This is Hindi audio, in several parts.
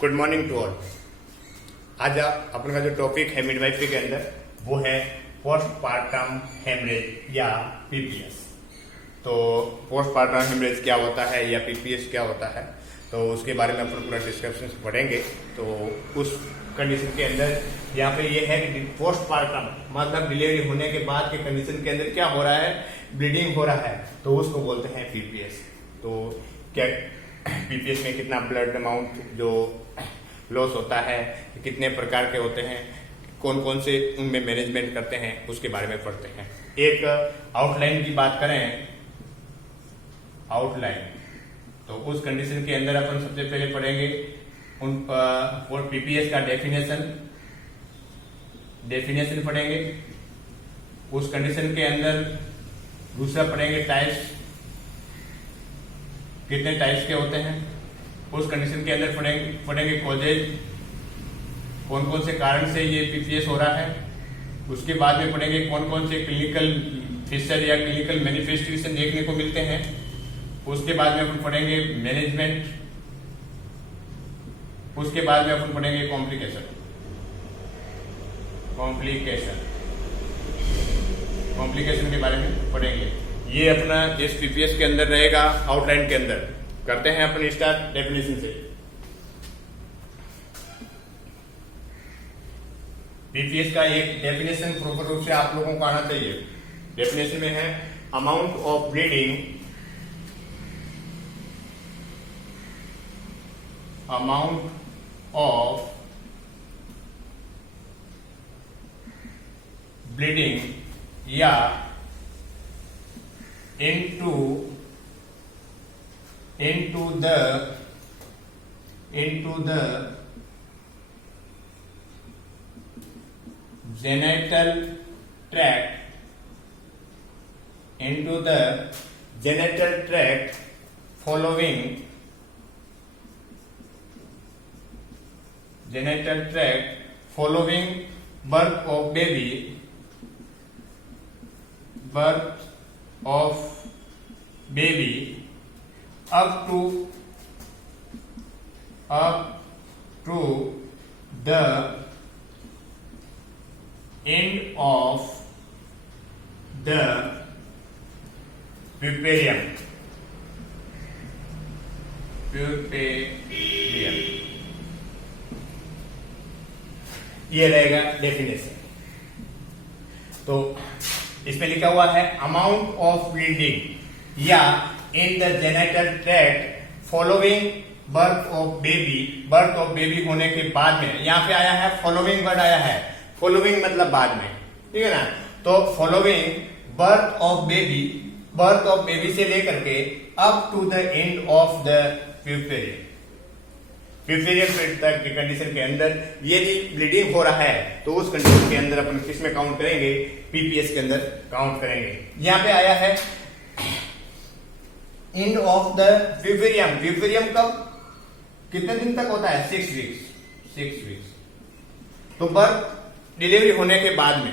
Good morning to all. आज अपन का जो टॉपिक है मिडवाइफरी के अंदर वो है पोस्टपार्टम हेमरेज या पीपीएस। तो पोस्टपार्टम हेमरेज क्या होता है या पीपीएस क्या होता है, तो उसके बारे में अपन पूरा डिस्क्रिप्शन पढ़ेंगे। तो उस कंडीशन के अंदर यहाँ पे ये है कि पोस्टपार्टम मतलब डिलीवरी होने के बाद के कंडीशन के अंदर क्या हो रहा है, ब्लीडिंग हो रहा है, तो उसको बोलते हैं पीपीएस। तो क्या पीपीएस में कितना ब्लड अमाउंट जो लॉस होता है, कितने प्रकार के होते हैं, कौन कौन से उनमें मैनेजमेंट करते हैं, उसके बारे में पढ़ते हैं। एक आउटलाइन की बात करें, आउटलाइन, तो उस कंडीशन के अंदर अपन सबसे पहले पढ़ेंगे उन पीपीएस का डेफिनेशन पढ़ेंगे। उस कंडीशन के अंदर दूसरा पढ़ेंगे टाइप्स, कितने टाइप्स के होते हैं। उस कंडीशन के अंदर पढ़ेंगे कॉजेज, कौन कौन से कारण से ये पीपीएस हो रहा है। उसके बाद में पढ़ेंगे कौन कौन से क्लिनिकल फीचर या क्लिनिकल मैनिफेस्टेशन देखने को मिलते हैं। उसके बाद में अपन पढ़ेंगे मैनेजमेंट। उसके बाद में अपन पढ़ेंगे कॉम्प्लिकेशन के बारे में पढ़ेंगे। ये अपना इस पीपीएस के अंदर रहेगा। आउटलाइन के अंदर करते हैं अपन स्टार्ट डेफिनेशन से। पीपीएस का एक डेफिनेशन प्रॉपर रूप से आप लोगों को आना चाहिए। डेफिनेशन में है amount of bleeding, amount of bleeding या into the genital tract, following birth of baby up to the end of the puerperium. ये रहेगा डेफिनेशन। तो इसमें लिखा हुआ है अमाउंट ऑफ ब्लीडिंग या in the genital tract following birth of baby होने के बाद में। यहाँ पे आया है फॉलोइंग वर्ड आया है, फॉलोइंग मतलब बाद में, ठीक है ना। तो फॉलोइंग बर्थ ऑफ बेबी से लेकर के up to the end of the puerperium तक की कंडीशन के अंदर यदि ब्लीडिंग हो रहा है तो उस कंडीशन के अंदर अपन किस में काउंट करेंगे, पीपीएस के अंदर काउंट करेंगे। यहाँ पे आया है एंड ऑफ द प्यूपेरियम कब कितने दिन तक होता है, 6 वीक्स। तो बर्थ डिलीवरी होने के बाद में,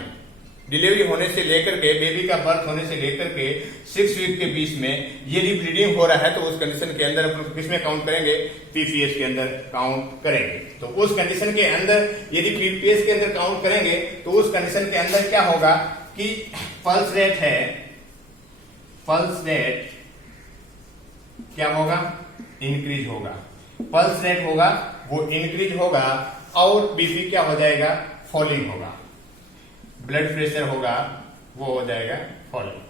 डिलीवरी होने से लेकर के बेबी का बर्थ होने से लेकर के 6 वीक के बीच में यदि ब्लीडिंग हो रहा है तो उस कंडीशन के अंदर अपन किसमें काउंट करेंगे, पीपीएस के अंदर काउंट करेंगे। तो उस कंडीशन के अंदर यदि पीपीएस के अंदर काउंट करेंगे तो उस कंडीशन के अंदर क्या होगा कि पल्स रेट क्या होगा, इंक्रीज होगा। पल्स रेट होगा वो इंक्रीज होगा और बीपी क्या हो जाएगा, फॉलिंग होगा। ब्लड प्रेशर होगा वो हो जाएगा फॉलिंग।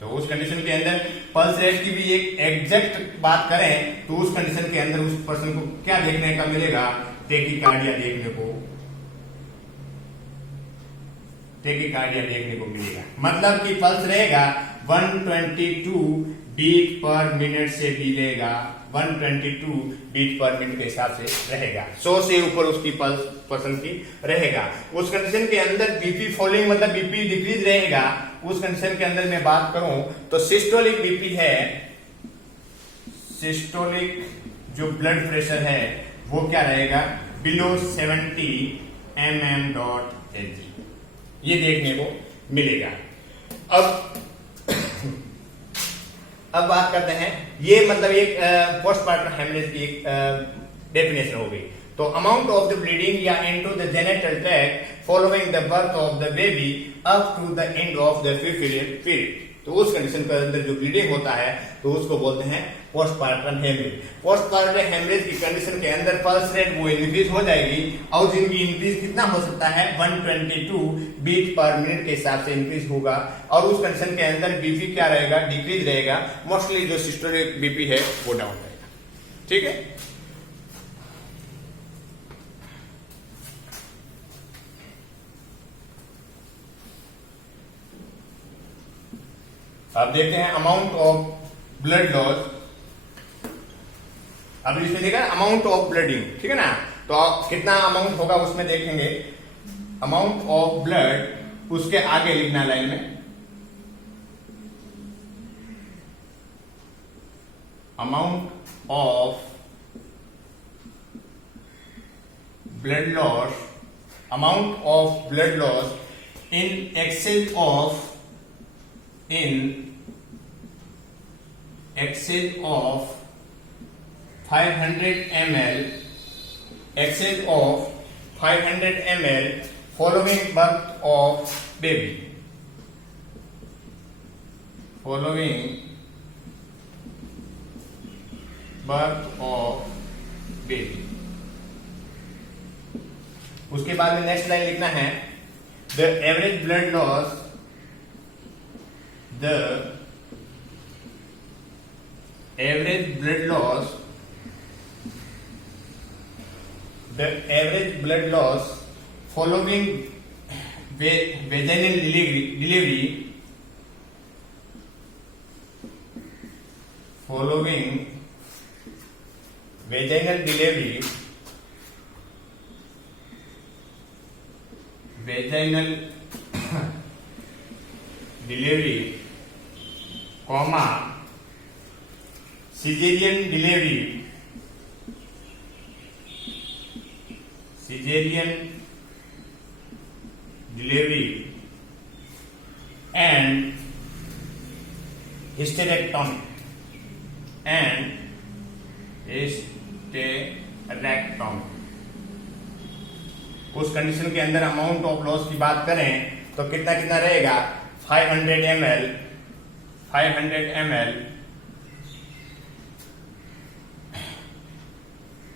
तो उस कंडीशन के अंदर पल्स रेट की भी एक एग्जैक्ट बात करें तो उस कंडीशन के अंदर उस पर्सन को क्या देखने का मिलेगा, टेकिकार्डिया देखने को मिलेगा। मतलब कि पल्स रहेगा 122 बीट पर मिनट से मिलेगा, 122 बीट पर मिनट के हिसाब से रहेगा। 100 से ऊपर उसकी पल्स पर्सन की रहेगा। उस कंडीशन के अंदर बीपी फॉलिंग मतलब बीपी डिक्रीज रहेगा। उस कंडीशन के अंदर मैं बात करूं तो सिस्टोलिक बीपी है, सिस्टोलिक जो ब्लड प्रेशर है वो क्या रहेगा, बिलो 70 mm/Hg, ये देखने को मिलेगा। अब बात करते हैं ये मतलब एक पोस्टपार्टम हेमरेज की एक डेफिनेशन हो गई। तो अमाउंट ऑफ द ब्लीडिंग या into the genital tract following the birth of the baby up to the end of the period. तो उस कंडीशन के अंदर जो ब्लीडिंग होता है तो उसको बोलते हैं पोस्टपार्टम हेमरेज। पोस्टपार्टम हेमरेज की कंडीशन के अंदर पल्स रेट वो इंक्रीज हो जाएगी और जिनकी इंक्रीज कितना हो सकता है 122 बीट पर मिनट के हिसाब से इंक्रीज होगा और उस कंडीशन के अंदर बीपी क्या रहेगा, डिक्रीज रहेगा। मोस्टली जो सिस्टोलिक बीपी है वो डाउन रहेगा। ठीक है, अब देखते हैं अमाउंट ऑफ ब्लड लॉस। अब इसमें देखा अमाउंट ऑफ ब्लडिंग, ठीक है ना, तो कितना अमाउंट होगा उसमें देखेंगे। अमाउंट ऑफ ब्लड उसके आगे लिखना लाइन में, amount of blood loss, amount of blood loss in excess of 500 ml, excess of 500 ml following birth of baby, following birth of baby। उसके बाद में नेक्स्ट लाइन लिखना है the average blood loss, the average blood loss, the average blood loss following vaginal delivery, following vaginal delivery, vaginal delivery, comma cesarean delivery, cesarean delivery and hysterectomy, and hysterectomy। उस कंडीशन के अंदर अमाउंट ऑफ लॉस की बात करें तो कितना कितना रहेगा 500 ml, 500 ml,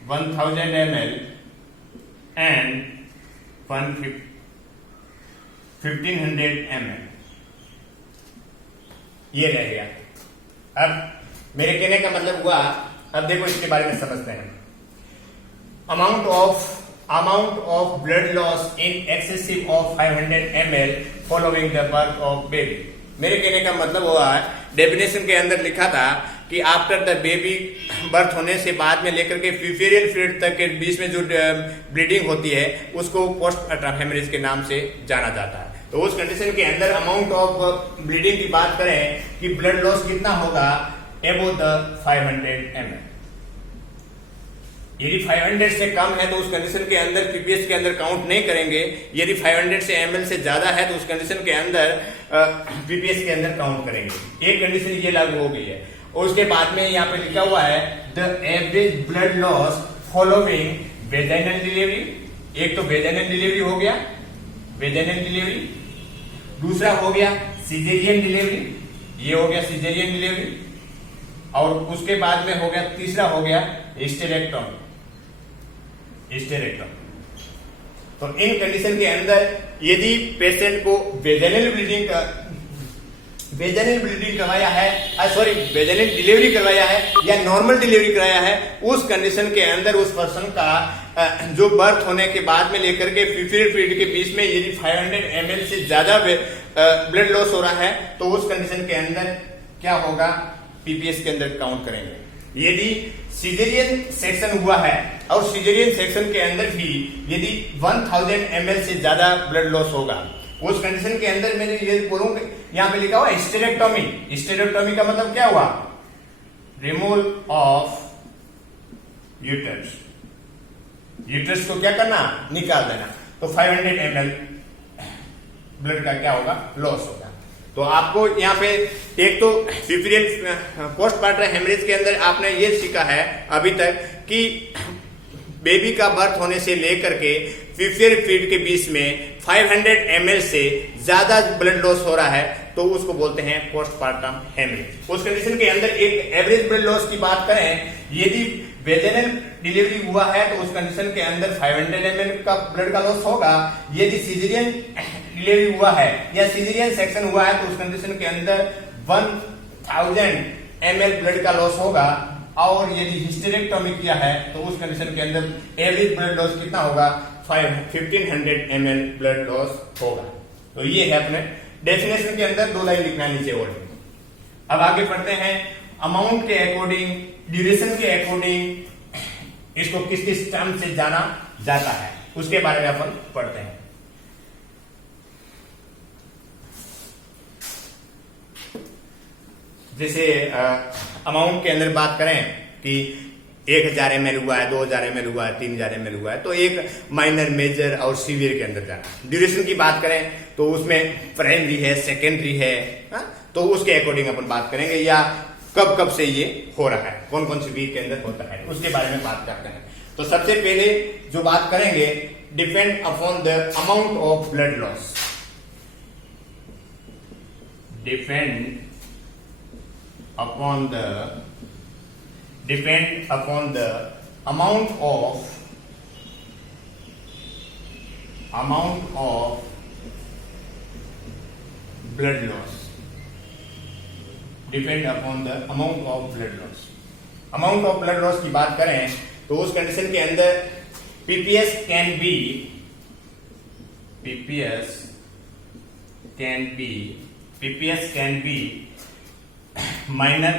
1000 ml and 1500 ml ये रहेगा। अब मेरे कहने का मतलब हुआ, अब देखो इसके बारे में समझते हैं। Amount of blood loss in excessive of 500 ml following the birth of baby. मेरे कहने का मतलब हुआ, डेफिनेशन के अंदर लिखा था कि आफ्टर द बेबी बर्थ होने से बाद में लेकर के प्यूपेरियल पीरियड तक के बीच में जो ब्लीडिंग होती है उसको पोस्टपार्टम हेमरेज के नाम से जाना जाता है। तो उस कंडीशन के अंदर अमाउंट ऑफ ब्लीडिंग की बात करें कि ब्लड लॉस कितना होगा अबव द 500 ml। यदि 500 से कम है तो उस कंडीशन के अंदर पीपीएस के अंदर काउंट नहीं करेंगे। यदि 500 से ml से ज्यादा है तो उस कंडीशन के अंदर पीपीएस के अंदर काउंट करेंगे। एक कंडीशन ये लागू हो गई है। और उसके बाद में यहाँ पे लिखा हुआ है the average blood loss following vaginal delivery. एक तो वेजाइनल डिलीवरी हो गया, वेजाइनल डिलीवरी, दूसरा हो गया सिजेरियन डिलीवरी, ये हो गया सिजेरियन डिलीवरी, और उसके बाद में हो गया तीसरा हो गया हिस्टेरेक्टोमी। तो इन कंडीशन के अंदर यदि पेशेंट को वेजाइनल ब्लीडिंग करवाया है, वेजाइनल डिलीवरी करवाया है या नॉर्मल डिलीवरी कराया है, उस कंडीशन के अंदर उस पर्सन का जो बर्थ होने के बाद में लेकर के प्यूपेरियल पीरियड के बीच में यदि 500 ml से ज्यादा ब्लड लॉस हो रहा है तो उस कंडीशन के अंदर क्या होगा, पीपीएस के अंदर काउंट करेंगे। यदि सिजेरियन सेक्शन हुआ है और सिजेरियन सेक्शन के अंदर भी यदि 1000 ml से ज्यादा ब्लड लॉस होगा, उस कंडीशन के अंदर मैं ये बोलूंगा, यहाँ पे लिखा हुआ हिस्टेरेक्टोमी। हिस्टेरेक्टोमी का मतलब क्या हुआ, रिमूवल ऑफ यूट्रस। यूट्रस को क्या करना, निकाल देना। तो 500 ml ब्लड का क्या होगा, लॉस होगा। तो तो आपको यहाँ पे एक तो पिपीरियल पोस्ट पार्टम हेमरेज के अंदर आपने ये सीखा है अभी तक कि बेबी का बर्थ होने से लेकर के 50 फीट के बीच में 500 ml से ज्यादा ब्लड लॉस हो रहा है तो उसको बोलते हैं पोस्टपार्टम हेमरेज। उस कंडीशन के अंदर एक एवरेज ब्लड लॉस की बात करें, यदि वेजेनल डिलीवरी हुआ है तो उस कंडीशन के अंदर 500 ml का ब्लड का लॉस होगा। यदि सीजरियन डिलीवरी हुआ है या सीजरियन सेक्शन हुआ है तो उस कंडीशन के अंदर 1000 ml ब्लड का लॉस होगा। और यदि हिस्टेरेक्टोमी किया है तो उस कंडीशन के अंदर एवरेज ब्लड लॉस कितना होगा, 1500 ml ब्लड लॉस होगा। तो ये है अपने डेफिनेशन के अंदर 2 लाइन लिखना नीचे और। अब आगे पढ़ते हैं अमाउंट के अकॉर्डिंग, ड्यूरेशन के अकॉर्डिंग इसको किस किस टर्म से जाना जाता है उसके बारे में अपन पढ़ते हैं। जैसे अमाउंट के अंदर बात करें कि 1000 ml हुआ है, 2000 ml हुआ है, 3000 ml हुआ है, तो एक माइनर, मेजर और सीवियर के अंदर जाना। ड्यूरेशन की बात करें तो उसमें प्राइमरी है, सेकेंडरी है, तो उसके अकॉर्डिंग अपन बात करेंगे, या कब कब से ये हो रहा है, कौन कौन सी वीक के अंदर होता है, उसके बारे में बात करते हैं। तो सबसे पहले जो बात करेंगे, depend upon the amount of blood loss. Depend upon the amount of blood loss, depend upon the amount of blood loss। amount of blood loss की बात करें तो उस कंडीशन के अंदर PPS can be minor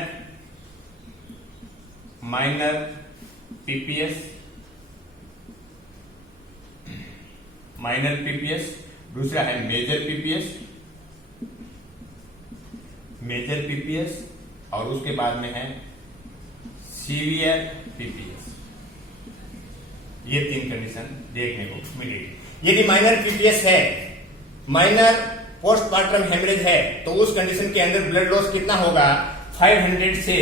PPS, दूसरा है मेजर PPS और उसके बाद में है सीवियर PPS। ये 3 कंडीशन देखने को मिलेगी। यदि माइनर PPS है, माइनर पोस्टपार्टम हेमरेज है, तो उस कंडीशन के अंदर ब्लड लॉस कितना होगा, 500 से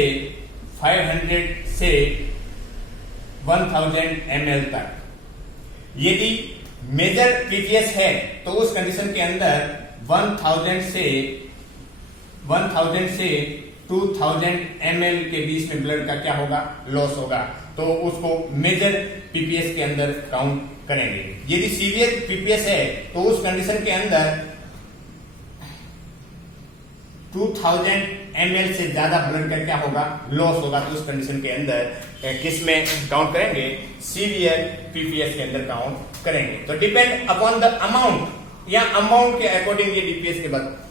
1000 ml तक। यदि मेजर PPS है तो उस कंडीशन के अंदर 1000 से 2000 ml के बीच में ब्लड का क्या होगा, लॉस होगा, तो उसको मेजर PPS के अंदर काउंट करेंगे। यदि सीवियर PPS है तो उस कंडीशन के अंदर 2000 ml से ज्यादा ब्लड का क्या होगा, लॉस होगा, तो उस कंडीशन के अंदर किस में काउंट करेंगे, सीवियर PPS के अंदर काउंट करेंगे। तो डिपेंड अपॉन द अमाउंट या अमाउंट के अकॉर्डिंग ये DPS के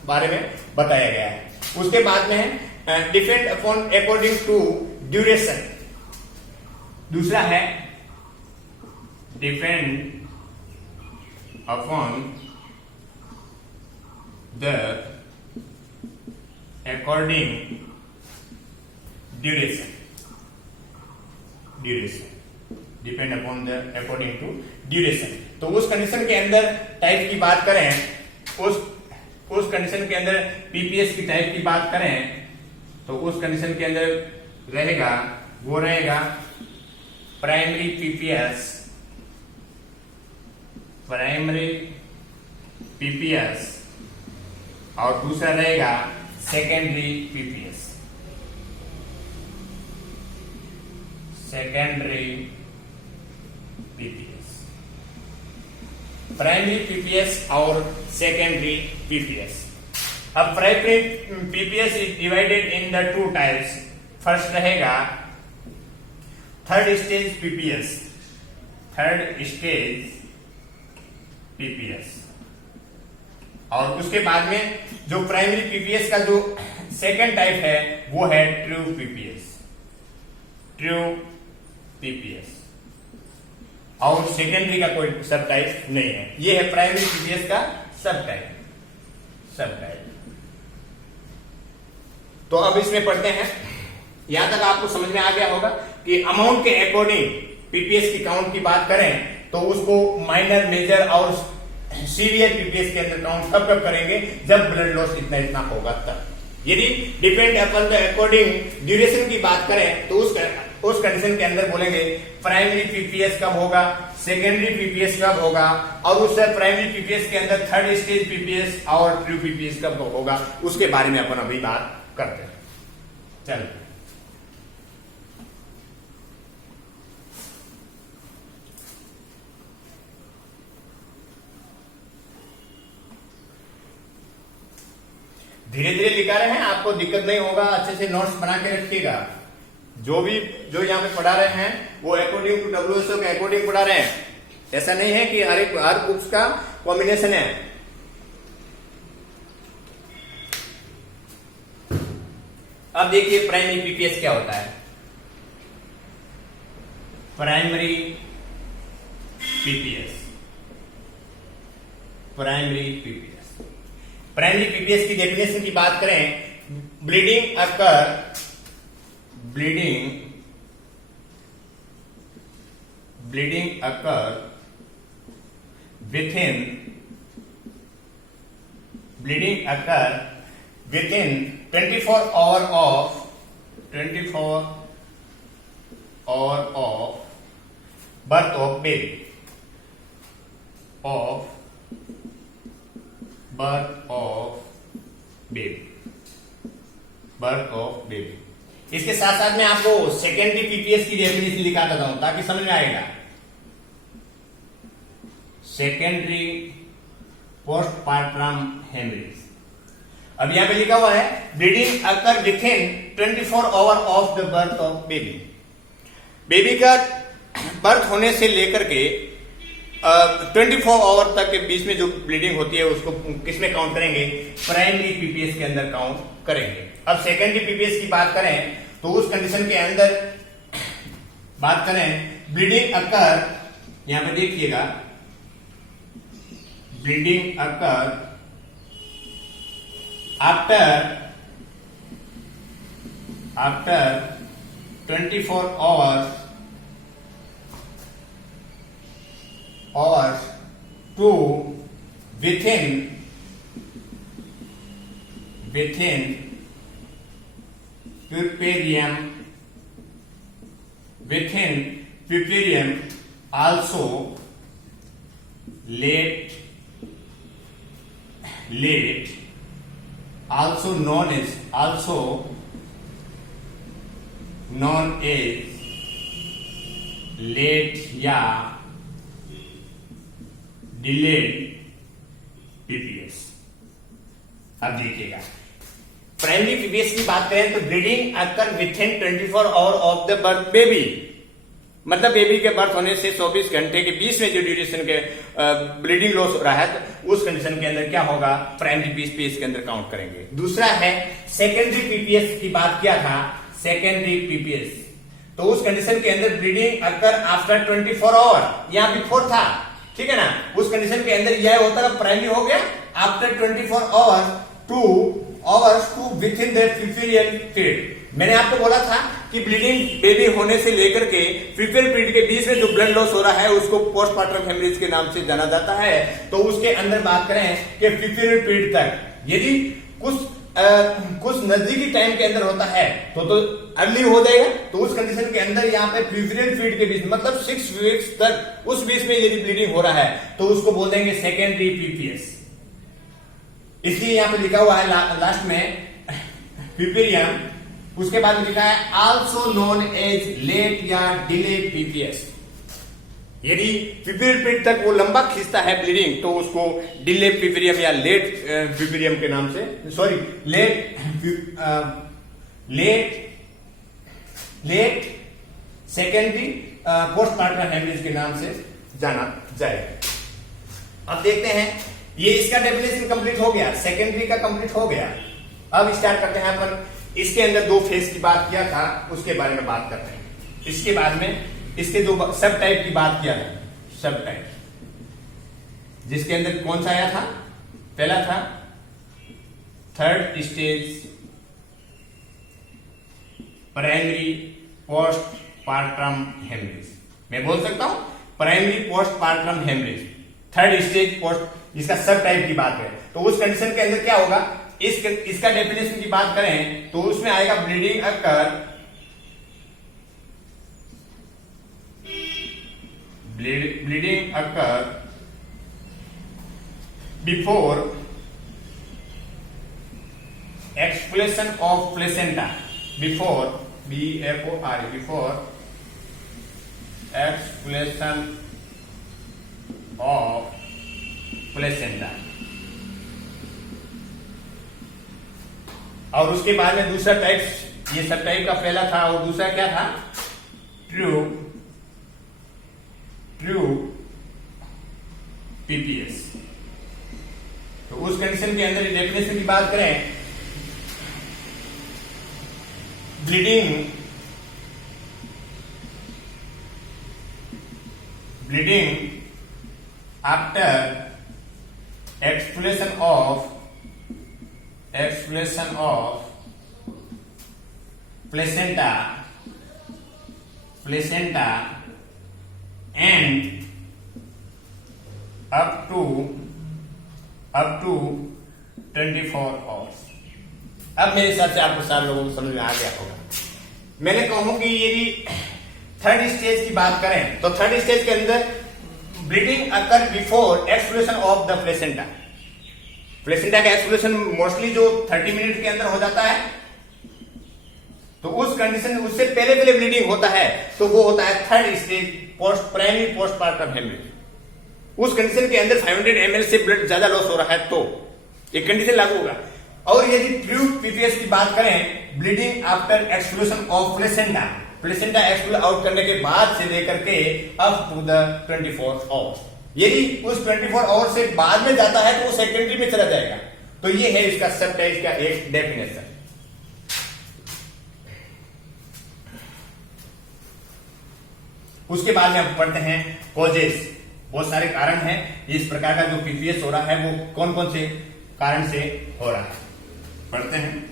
बारे में बताया गया है। उसके बाद में है depend upon according to duration. दूसरा है depend upon the according duration, depend upon the according to duration. तो उस कंडीशन के अंदर टाइप की बात करें, उस कंडीशन के अंदर PPS की टाइप की बात करें तो उस कंडीशन के अंदर रहेगा प्राइमरी PPS और दूसरा रहेगा सेकेंडरी PPS। प्राइमरी PPS और सेकेंडरी PPS। अब primary PPS is divided in the 2 types. First रहेगा थर्ड स्टेज PPS और उसके बाद में जो प्राइमरी PPS का जो सेकेंड टाइप है वो है ट्रू PPS और सेकेंडरी का कोई सब टाइप नहीं है। ये है प्राइमरी PPS का सब टाइप। तो अब इसमें पढ़ते हैं, यहां तक आपको समझ में आ गया होगा कि अमाउंट के अकॉर्डिंग PPS की काउंट की बात करें तो उसको माइनर, मेजर और सीवियर पीपीएस के अंदर काउंट कब कब करेंगे, जब ब्लड लॉस इतना इतना होगा तब। यदि depend upon the according duration की बात करें तो उस कंडीशन के अंदर बोलेंगे प्राइमरी पीपीएस कब होगा, सेकेंडरी पीपीएस कब होगा, और उस प्राइमरी पीपीएस के अंदर थर्ड स्टेज पीपीएस और ट्रू पीपीएस कब होगा, उसके बारे में अपन अभी बात करते हैं। चलिए धीरे धीरे लिखा रहे हैं, आपको दिक्कत नहीं होगा, अच्छे से नोट्स बना के रखिएगा। जो यहाँ पे पढ़ा रहे हैं वो अकॉर्डिंग टू डब्ल्यूएसओ के अकॉर्डिंग पढ़ा रहे हैं। ऐसा नहीं है कि हर बुक्स का कॉम्बिनेशन है। अब देखिए प्राइमरी पीपीएस क्या होता है। प्राइमरी पीपीएस, प्राइमरी पीपीएस की डेफिनेशन की बात करें, bleeding occur within 24 hour of birth of baby, birth of baby। इसके साथ साथ मैं आपको सेकेंडरी पीपीएस की डेफिनेशन लिखा देता हूं ताकि समझ में आएगा। सेकेंडरी पोस्टपार्टम हेमरेज, अब यहां पे लिखा हुआ है bleeding occur within 24 hour of the birth of baby. Baby का बर्थ होने से लेकर के 24 आवर तक के बीच में जो ब्लीडिंग होती है उसको किसमें काउंट करेंगे, प्राइमरी पीपीएस के अंदर काउंट करेंगे। अब सेकेंडरी पीपीएस की बात करें तो उस कंडीशन के अंदर बात करें ब्लीडिंग अकर, यहां पे देखिएगा bleeding occur after 24 hours to within puparium also late also known as late या डिलेड पीपीएस। अब देखिएगा प्राइमरी पीपीएस की बात करें तो bleeding occur within 24 hour of the birth baby, मतलब बेबी के बर्थ होने से 24 घंटे के बीच में जो ड्यूरेशन के ब्लीडिंग लॉस हो रहा है तो उस कंडीशन के अंदर क्या होगा, प्राइमरी पीपीएस के अंदर काउंट करेंगे। दूसरा है सेकेंडरी पीपीएस की बात किया था, सेकेंडरी पीपीएस तो उस कंडीशन के अंदर ब्लीडिंग अकर आफ्टर 24 आवर, यहां बिफोर था, ठीक है ना, उस कंडीशन के अंदर यह होता है प्राइमरी हो गया after 24 hours to within that puerperal period. मैंने आपको बोला था कि ब्लीडिंग बेबी होने से लेकर के प्यूपेरियल पीरियड के बीच में जो ब्लड लॉस हो रहा है उसको पोस्टपार्टम हेमरेज के नाम से जाना जाता है। तो उसके अंदर बात करें कि प्यूपेरियल पीरियड तक यदि कुछ नजदीकी टाइम के अंदर होता है तो अर्ली हो जाएगा, तो उस कंडीशन के अंदर यहाँ पे प्यूपेरियल पीरियड के बीच मतलब 6 वीक्स तक उस बीच में यदि ब्लीडिंग हो रहा है तो उसको बोल देंगे सेकेंडरी पीपीएस। इसलिए यहाँ पे लिखा हुआ है लास्ट में प्यूपेरियम, उसके बाद लिखा है आल्सो नोन एज लेट या डिलेड पीपीएस। यदि प्यूपेरियल पीरियड तक वो लंबा खींचता है ब्लीडिंग तो उसको डिले प्यूपेरियम या लेट प्यूपेरियम के नाम से, sorry late secondary postpartum haemorrhage के नाम से जाना जाएगा। अब देखते हैं, ये इसका डेफिनेशन कंप्लीट हो गया, सेकेंडरी का कंप्लीट हो गया। अब स्टार्ट करते हैं अपन, इसके अंदर 2 फेज की बात किया था उसके बारे में बात करते हैं। इसके बाद में इसके 2 सब टाइप की बात किया था, सब टाइप जिसके अंदर कौन सा आया था, पहला था third stage primary postpartum haemorrhage. मैं बोल सकता हूं primary postpartum haemorrhage third stage post, इसका सब टाइप की बात है, तो उस कंडीशन के अंदर क्या होगा, इसका डेफिनेशन की बात करें तो उसमें आएगा bleeding occur, bleeding occur before expulsion of placenta, before B-F-O-R, before expulsion of placenta। और उसके बाद में दूसरा टाइप, ये सब टाइप का पहला था और दूसरा क्या था, ट्रू पीपीएस। तो उस कंडीशन के अंदर डेफिनेशन की बात करें, bleeding after expulsion of placenta and up to 24 hours। अब मेरे हिसाब से आपको सारे लोगों को समझ में आ गया होगा। मैंने कहूं कि यदि थर्ड स्टेज की बात करें तो थर्ड स्टेज के अंदर bleeding occur before explosion of the placenta. Placenta का एक्सप्लोशन मोस्टली जो 30 मिनट के अंदर हो जाता है, तो उस कंडीशन उससे पहले ब्लीडिंग होता है तो वो होता है third stage primary postpartum haemorrhage. उस कंडीशन के अंदर 500 ml से ब्लड ज्यादा लॉस हो रहा है तो ये कंडीशन लागू होगा। और यदि ट्रू पीपीएस की बात करें, bleeding after exclusion of placenta exclude out करने के बाद से लेकर के अप टू द 24 आवर्स। यदि उस 24 आवर्स से बाद में जाता है तो वो सेकेंडरी में चला जाएगा। तो ये है इसका सब टाइप का एक डेफिनेशन। उसके बाद में हम पढ़ते हैं कॉजेस। बहुत सारे कारण हैं इस प्रकार का जो पीपीएस हो रहा है, वो कौन कौन से कारण से हो रहा है, पढ़ते हैं।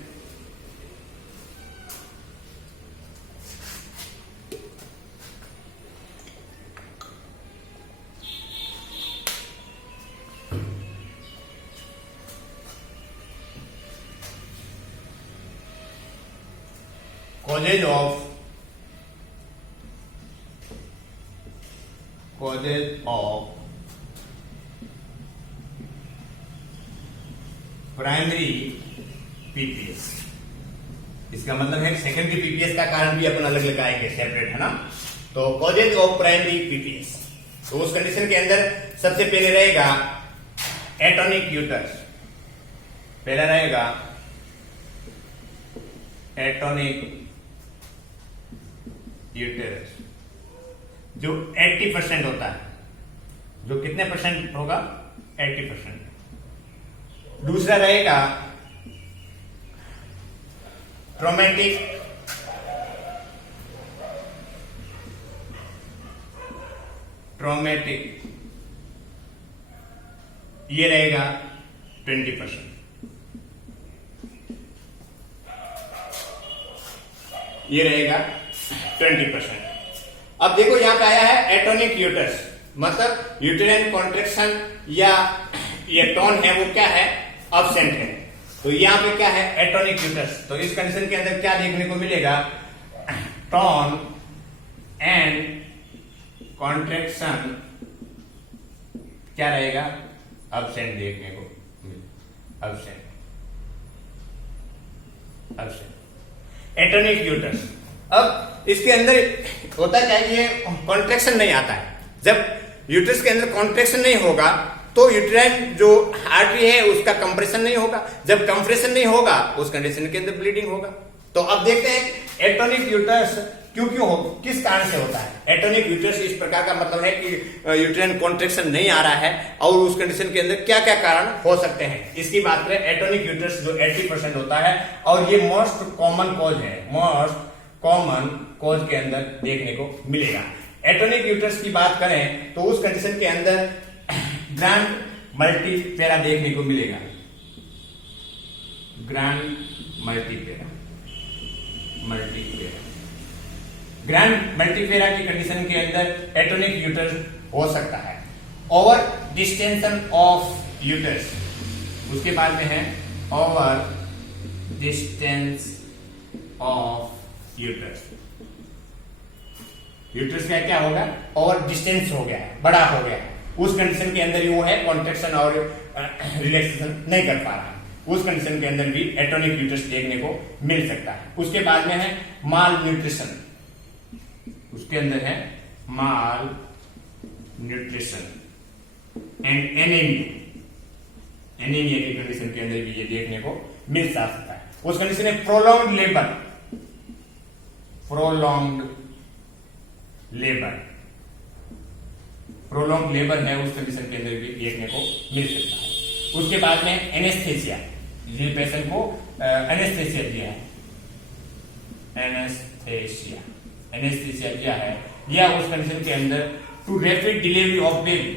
causes of primary PPS. इसका मतलब है सेकेंडरी पीपीएस का कारण भी अपन अलग लगाएंगे, सेपरेट, है ना। तो कॉजेज ऑफ प्राइमरी पीपीएस, तो उस कंडीशन के अंदर सबसे पहले रहेगा एटोनिक यूटरस। पहला रहेगा एटोनिक यूटेरस जो 80% होता है। जो कितने परसेंट होगा? 80%। दूसरा रहेगा ट्रोमेटिक ये रहेगा 20%। ये रहेगा 20%। अब देखो यहां पे आया है एटोनिक यूटरस, मतलब यूटेराइन कॉन्ट्रैक्शन या ये टोन है वो क्या है? अब्सेंट है। तो यहां पे क्या है? Atonic uterus. तो इस कंडीशन के अंदर क्या देखने को मिलेगा? टोन एंड कॉन्ट्रैक्शन क्या रहेगा? अब्सेंट देखने को मिलेगा। Absent atonic uterus. अब इसके अंदर होता क्या है, ये कॉन्ट्रैक्शन नहीं आता है। जब यूटरस के अंदर कॉन्ट्रैक्शन नहीं होगा तो यूटेराइन जो आर्टरी है उसका कंप्रेशन नहीं होगा। जब कंप्रेशन नहीं होगा उस कंडीशन के अंदर ब्लीडिंग होगा। तो अब देखते हैं एटोनिक यूटरस क्यों हो, किस कारण से होता है। एटोनिक यूटरस इस प्रकार का मतलब है कि यूटेराइन कॉन्ट्रैक्शन नहीं आ रहा है और उस कंडीशन के अंदर क्या क्या कारण हो सकते हैं, इसकी बात करें। एटोनिक यूटरस जो 80% होता है और ये मोस्ट कॉमन कॉज है, मोस्ट कॉमन कॉज के अंदर देखने को मिलेगा। एटोनिक यूटरस की बात करें तो उस कंडीशन के अंदर ग्रैंड मल्टीपेरा देखने को मिलेगा। ग्रैंड मल्टीपेरा ग्रैंड मल्टीपेरा की कंडीशन के अंदर एटोनिक यूटरस हो सकता है। ओवर डिस्टेंशन ऑफ यूटरस, उसके बाद में है over distance of uterus. Uterus का क्या होगा, ओवर डिस्टेंस हो गया है, बड़ा हो गया है, उस कंडीशन के अंदर वो है कॉन्ट्रैक्शन और रिलैक्सेशन नहीं कर पा रहा है, उस कंडीशन के अंदर भी एटोनिक यूटरस देखने को मिल सकता है। उसके बाद में है माल न्यूट्रिशन, उसके अंदर है माल न्यूट्रिशन एंड एनीमिया, एनीमिया की कंडीशन के अंदर भी ये देखने को मिल सकता है। उस कंडीशन में prolonged labour, prolonged labour, prolong labour है, उस कंडीशन के अंदर भी देखने को मिल सकता है। उसके बाद में एनेस्थेसिया, ये पेशेंट को एनेस्थेसिया दिया है, एनेस्थेसिया, एनेस्थेसिया दिया है, या उस कंडीशन के अंदर too rapid delivery of baby,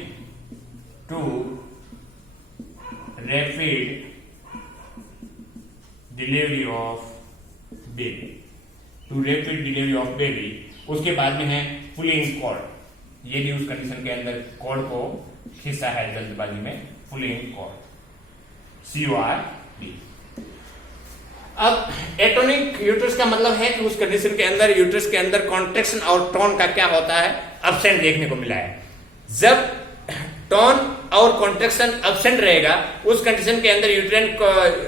too rapid delivery of baby, too rapid delivery of baby. उसके बाद में है पुलिंग कॉर्ड, ये भी उस कंडीशन के अंदर कॉर्ड को खींचा है जल्दबाजी में, पुलिंग कॉर्ड, CORD। अब एटोनिक यूटरस का मतलब है कि उस कंडीशन के अंदर यूटरस के अंदर कॉन्ट्रैक्शन और टोन का क्या होता है, अब्सेंट देखने को मिला है। जब टोन और कॉन्ट्रैक्शन अब्सेंट रहेगा, उस कंडीशन के अंदर यूट्राइन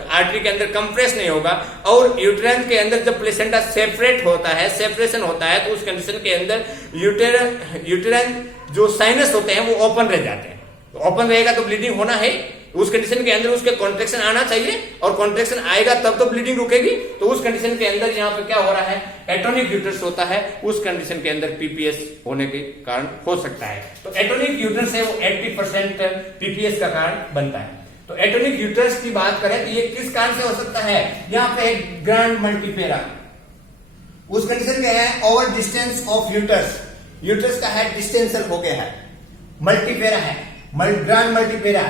आर्टरी के अंदर कंप्रेस नहीं होगा, और यूट्राइन के अंदर जब प्लेसेंटा सेपरेट होता है, सेपरेशन होता है, तो उस कंडीशन के अंदर यूट्राइन जो साइनस होते हैं वो ओपन रह जाते हैं। तो ओपन रहेगा तो ब्लीडिंग होना है, उस कंडीशन के अंदर उसके कॉन्ट्रैक्शन आना चाहिए, और कॉन्ट्रैक्शन आएगा तब तो ब्लीडिंग रुकेगी। तो उस कंडीशन के अंदर यहाँ पे क्या हो रहा है, एटोनिक यूटरस होता है, उस कंडीशन के अंदर पीपीएस होने के कारण हो सकता है। तो एटोनिक यूटरस है वो 80% पीपीएस का कारण बनता है। तो एटोनिक यूटरस की बात करें तो ये किस कारण से हो सकता है, यहाँ पे एक ग्रैंड मल्टीपेरा, उस कंडीशन के है over distance of uterus, uterus का है डिस्टेंसर हो गया है, मल्टीपेरा है, ग्रैंड मल्टीपेरा,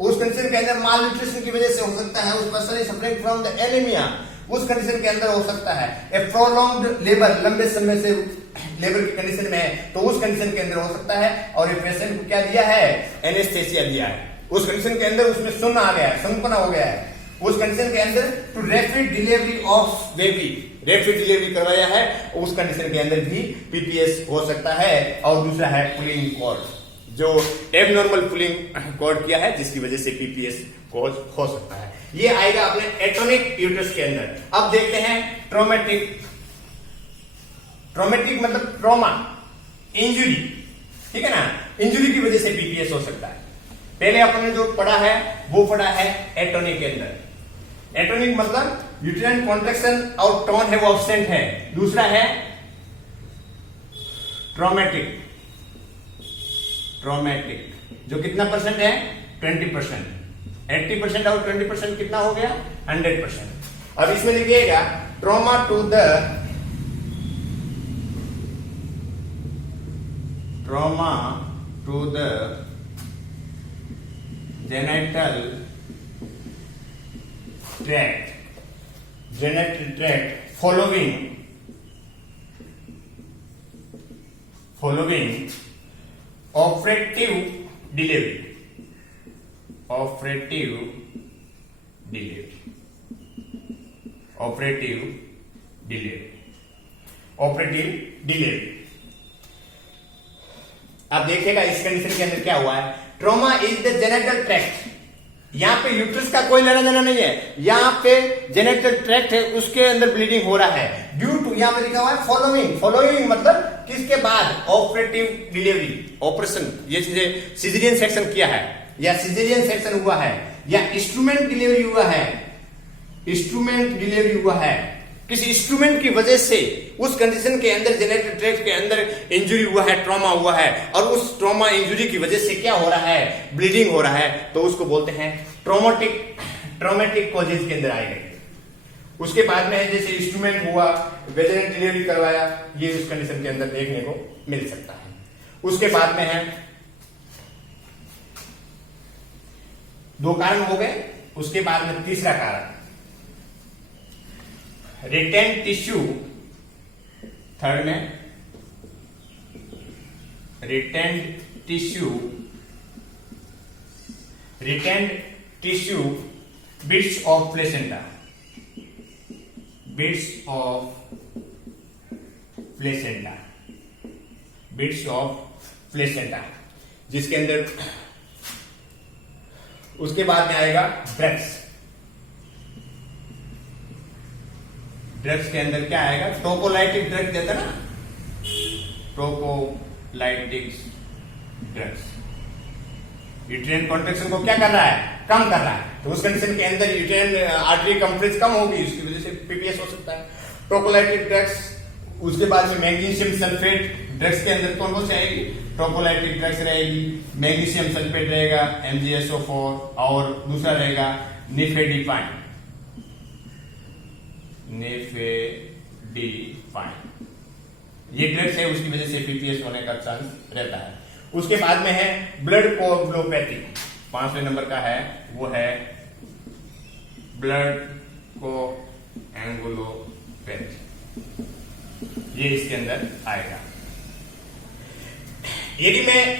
उस कंडीशन के अंदर माल न्यूट्रिशन की वजह से हो सकता है, उस person is suffering from the anaemia, उस कंडीशन के अंदर हो सकता है। ए प्रोलॉन्ग्ड लेबर, लंबे समय से लेबर की कंडीशन में है, तो उस कंडीशन के अंदर हो सकता है। और ये पेशेंट को क्या दिया है, एनेस्थेसिया दिया है, उस कंडीशन के अंदर उसमें सुन्न आ गया है, संपना हो गया है, उस कंडीशन के अंदर too rapid delivery of baby, rapid delivery करवाया है, उस कंडीशन के अंदर भी पीपीएस हो सकता है। और दूसरा है पुलिंग कॉर्ड, जो एबनॉर्मल पुलिंग कॉर्ड किया है, जिसकी वजह से पीपीएस कॉज हो सकता है। ये आएगा अपने एटोनिक यूटरस के अंदर। अब देखते हैं ट्रोमेटिक, ट्रोमेटिक मतलब ट्रॉमा, इंजुरी, ठीक है ना, इंजुरी की वजह से पीपीएस हो सकता है। पहले अपन ने जो पढ़ा है वो पढ़ा है एटोनिक के अंदर। एटोनिक मतलब यूट्राइन कॉन्ट्रैक्शन और टोन है वो एब्सेंट है। दूसरा है ट्रॉमेटिक, ट्रॉमेटिक जो कितना परसेंट है, 20%, 80% और 20% कितना हो गया, 100%। अब इसमें लिखिएगा trauma to the, trauma to the genital tract, genital tract following operative delivery, operative delivery, operative delivery, operative delivery। अब देखिएगा इस कंडीशन के अंदर क्या हुआ है, trauma is the genital tract, यहां पे यूट्रस का कोई लेना देना नहीं है, यहां पे जेनेटल ट्रैक्ट है, उसके अंदर ब्लीडिंग हो रहा है ड्यू टू, यहां पे लिखा हुआ है फॉलोइंग, फॉलोइंग मतलब किसके बाद, ऑपरेटिव डिलीवरी, ऑपरेशन, ये चीजें सिजेरियन सेक्शन किया है, या सिजेरियन सेक्शन हुआ है, या इंस्ट्रूमेंट डिलीवरी हुआ है, इंस्ट्रूमेंट डिलीवरी हुआ है, किसी इंस्ट्रूमेंट की वजह से उस कंडीशन के अंदर जेनेटल ट्रैक्ट के अंदर इंजरी हुआ है, ट्रॉमा हुआ है, और उस ट्रॉमा इंजरी की वजह से क्या हो रहा है, ब्लीडिंग हो रहा है, तो उसको बोलते हैं ट्रॉमेटिक, ट्रॉमेटिक कॉजेज के अंदर आएंगे। उसके बाद में जैसे इंस्ट्रूमेंट हुआ, वेजिनल डिलीवरी करवाया, ये उस कंडीशन के अंदर देखने को मिल सकता है। उसके बाद में है, दो कारण हो गए, उसके बाद में तीसरा कारण रिटेन टिश्यू, थर्ड में retain tissue retained tissue bits of placenta, bits of placenta, bits of placenta, जिसके अंदर उसके बाद में आएगा ड्रग्स। ड्रग्स के अंदर क्या आएगा, टोकोलाइटिक ड्रग देता ना, टोकोलाइटिक ड्रग्स। यूट्राइन कॉन्ट्रैक्शन को क्या कर रहा है, कम कर रहा है, तो उस कंडीशन के अंदर यूट्राइन आर्टरी कंप्रेस कम होगी, उसकी वजह से पीपीएस हो सकता है। टोकोलाइटिक ड्रग्स, उसके बाद में मैग्नीशियम सल्फेट ड्रग्स के अंदर कौन कौन सी आएगी, टोकोलाइटिक ड्रग्स रहेगी, मैग्नीशियम सल्फेट रहेगा MgSO4, और दूसरा रहेगा निफेडिपाइन, ये ड्रग्स है, उसकी वजह से पीपीएस होने का चांस रहता है। उसके बाद में है ब्लड कोएगुलोपैथी, 5वें नंबर का है, वो है ब्लड कोएगुलोपैथी, ये इसके अंदर आएगा। यदि मैं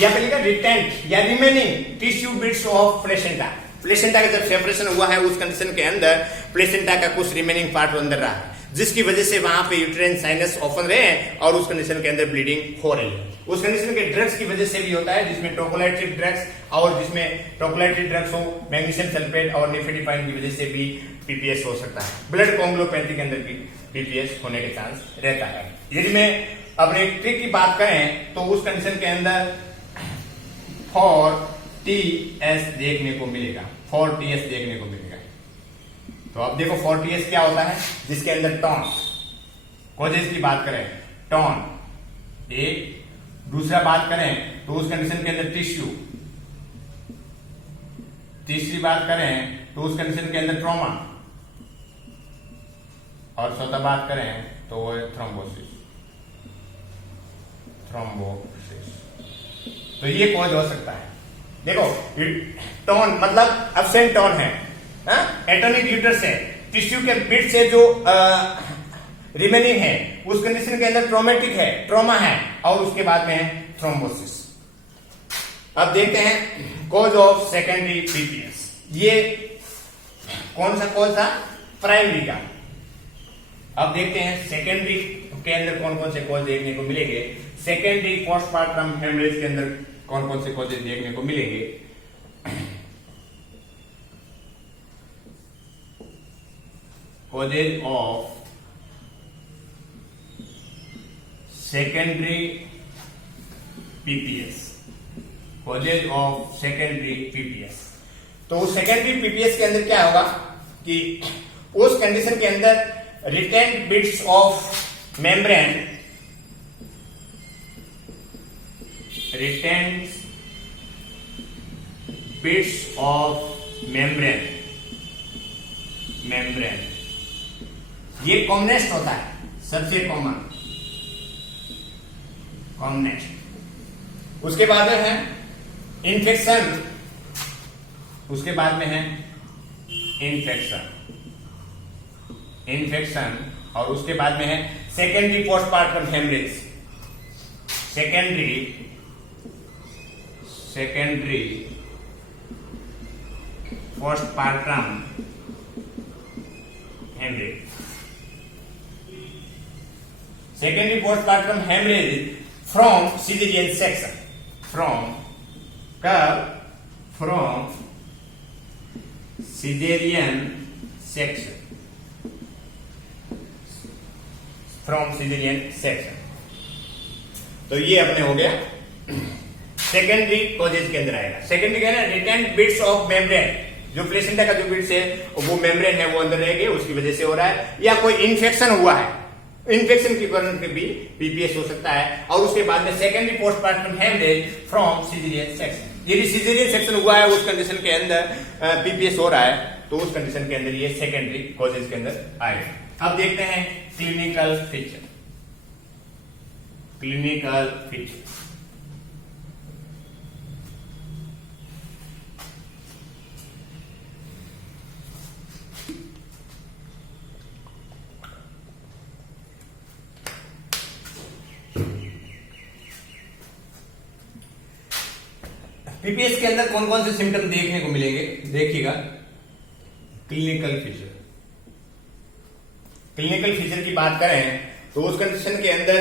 या लिखा रिटेंट या remaining tissue bits of placenta, placenta का जब सेपरेशन हुआ है उस कंडीशन के अंदर प्लेसेंटा का कुछ रिमेनिंग पार्ट अंदर रहा है, जिसकी वजह से वहां पे यूट्राइन साइनस ओपन रहे हैं और उस कंडीशन के अंदर ब्लीडिंग हो रही है। उस कंडीशन के ड्रग्स की वजह से भी होता है, जिसमें टोकोलाइटिक ड्रग्स, और जिसमें टोकोलाइटिक ड्रग्स हो, मैग्नीशियम सल्फेट और निफेडिपाइन की वजह से भी पीपीएस हो सकता है। ब्लड कोएगुलोपैथी के अंदर भी पीपीएस होने के चांस रहता है। यदि मैं अपने ट्रिक की बात करें तो उस कंडीशन के अंदर 4TS देखने को मिलेगा, 4TS देखने को मिलेगा। तो अब देखो 4TS क्या होता है, जिसके अंदर टॉन, कॉजेज की बात करें टॉन एक, दूसरा बात करें तो उस कंडीशन के अंदर टिश्यू, तीसरी बात करें तो उस कंडीशन के अंदर ट्रॉमा, और चौथा बात करें तो वो है थ्रोम्बोसिस, थ्रोम्बोसिस। तो ये कॉज हो सकता है। देखो टोन मतलब एब्सेंट टोन है, एटोनिक यूट्रस है, टिश्यू के बिट से जो रिमेनिंग है उस कंडीशन के अंदर ट्रोमेटिक है, ट्रोमा है, और उसके बाद में है थ्रोम्बोसिस। अब देखते हैं कॉज ऑफ सेकेंडरी पीपीएस। ये कौन सा कॉज था, प्राइमरी का। अब देखते हैं सेकेंडरी के अंदर कौन कौन से कॉज देखने को मिलेंगे। सेकेंडरी पोस्टपार्टम हेमरेज के अंदर कौन कौन से कॉजेज देखने को मिलेंगे। Causes of secondary PPS, causes of secondary PPS. तो सेकेंडरी पीपीएस के अंदर क्या होगा कि उस कंडीशन के अंदर retained bits of membrane, retained bits of membrane, membrane ये कॉमनेस्ट होता है, सबसे कॉमन कॉमनेस्ट। उसके बाद में है इन्फेक्शन, उसके बाद में है इन्फेक्शन, इन्फेक्शन, और उसके बाद में है secondary postpartum haemorrhage, secondary postpartum haemorrhage, secondary postpartum haemorrhage from caesarean section, from caesarean section, from caesarean section. तो ये अपने हो गया सेकेंडरी कॉजेज के अंदर आएगा। सेकेंडरी क्या है, रिटेंड बिट्स ऑफ मेम्ब्रेन, जो प्लेसेंटा का जो बिट्स है वो मेम्ब्रेन है वो अंदर रहेंगे, उसकी वजह से हो रहा है, या कोई इन्फेक्शन हुआ है, इन्फेक्शन के कारण भी पीपीएस हो सकता है। और उसके बाद में secondary postpartum haemorrhage from caesarean section, यदि सिजेरियन सेक्शन हुआ है उस कंडीशन के अंदर पीपीएस हो रहा है तो उस कंडीशन के अंदर ये सेकेंडरी कॉजेज के अंदर आएगा। अब देखते हैं clinical feature, clinical feature. PPS के अंदर कौन कौन से सिम्टम देखने को मिलेंगे, देखिएगा। क्लिनिकल फीचर, क्लिनिकल फीचर की बात करें तो उस कंडीशन के अंदर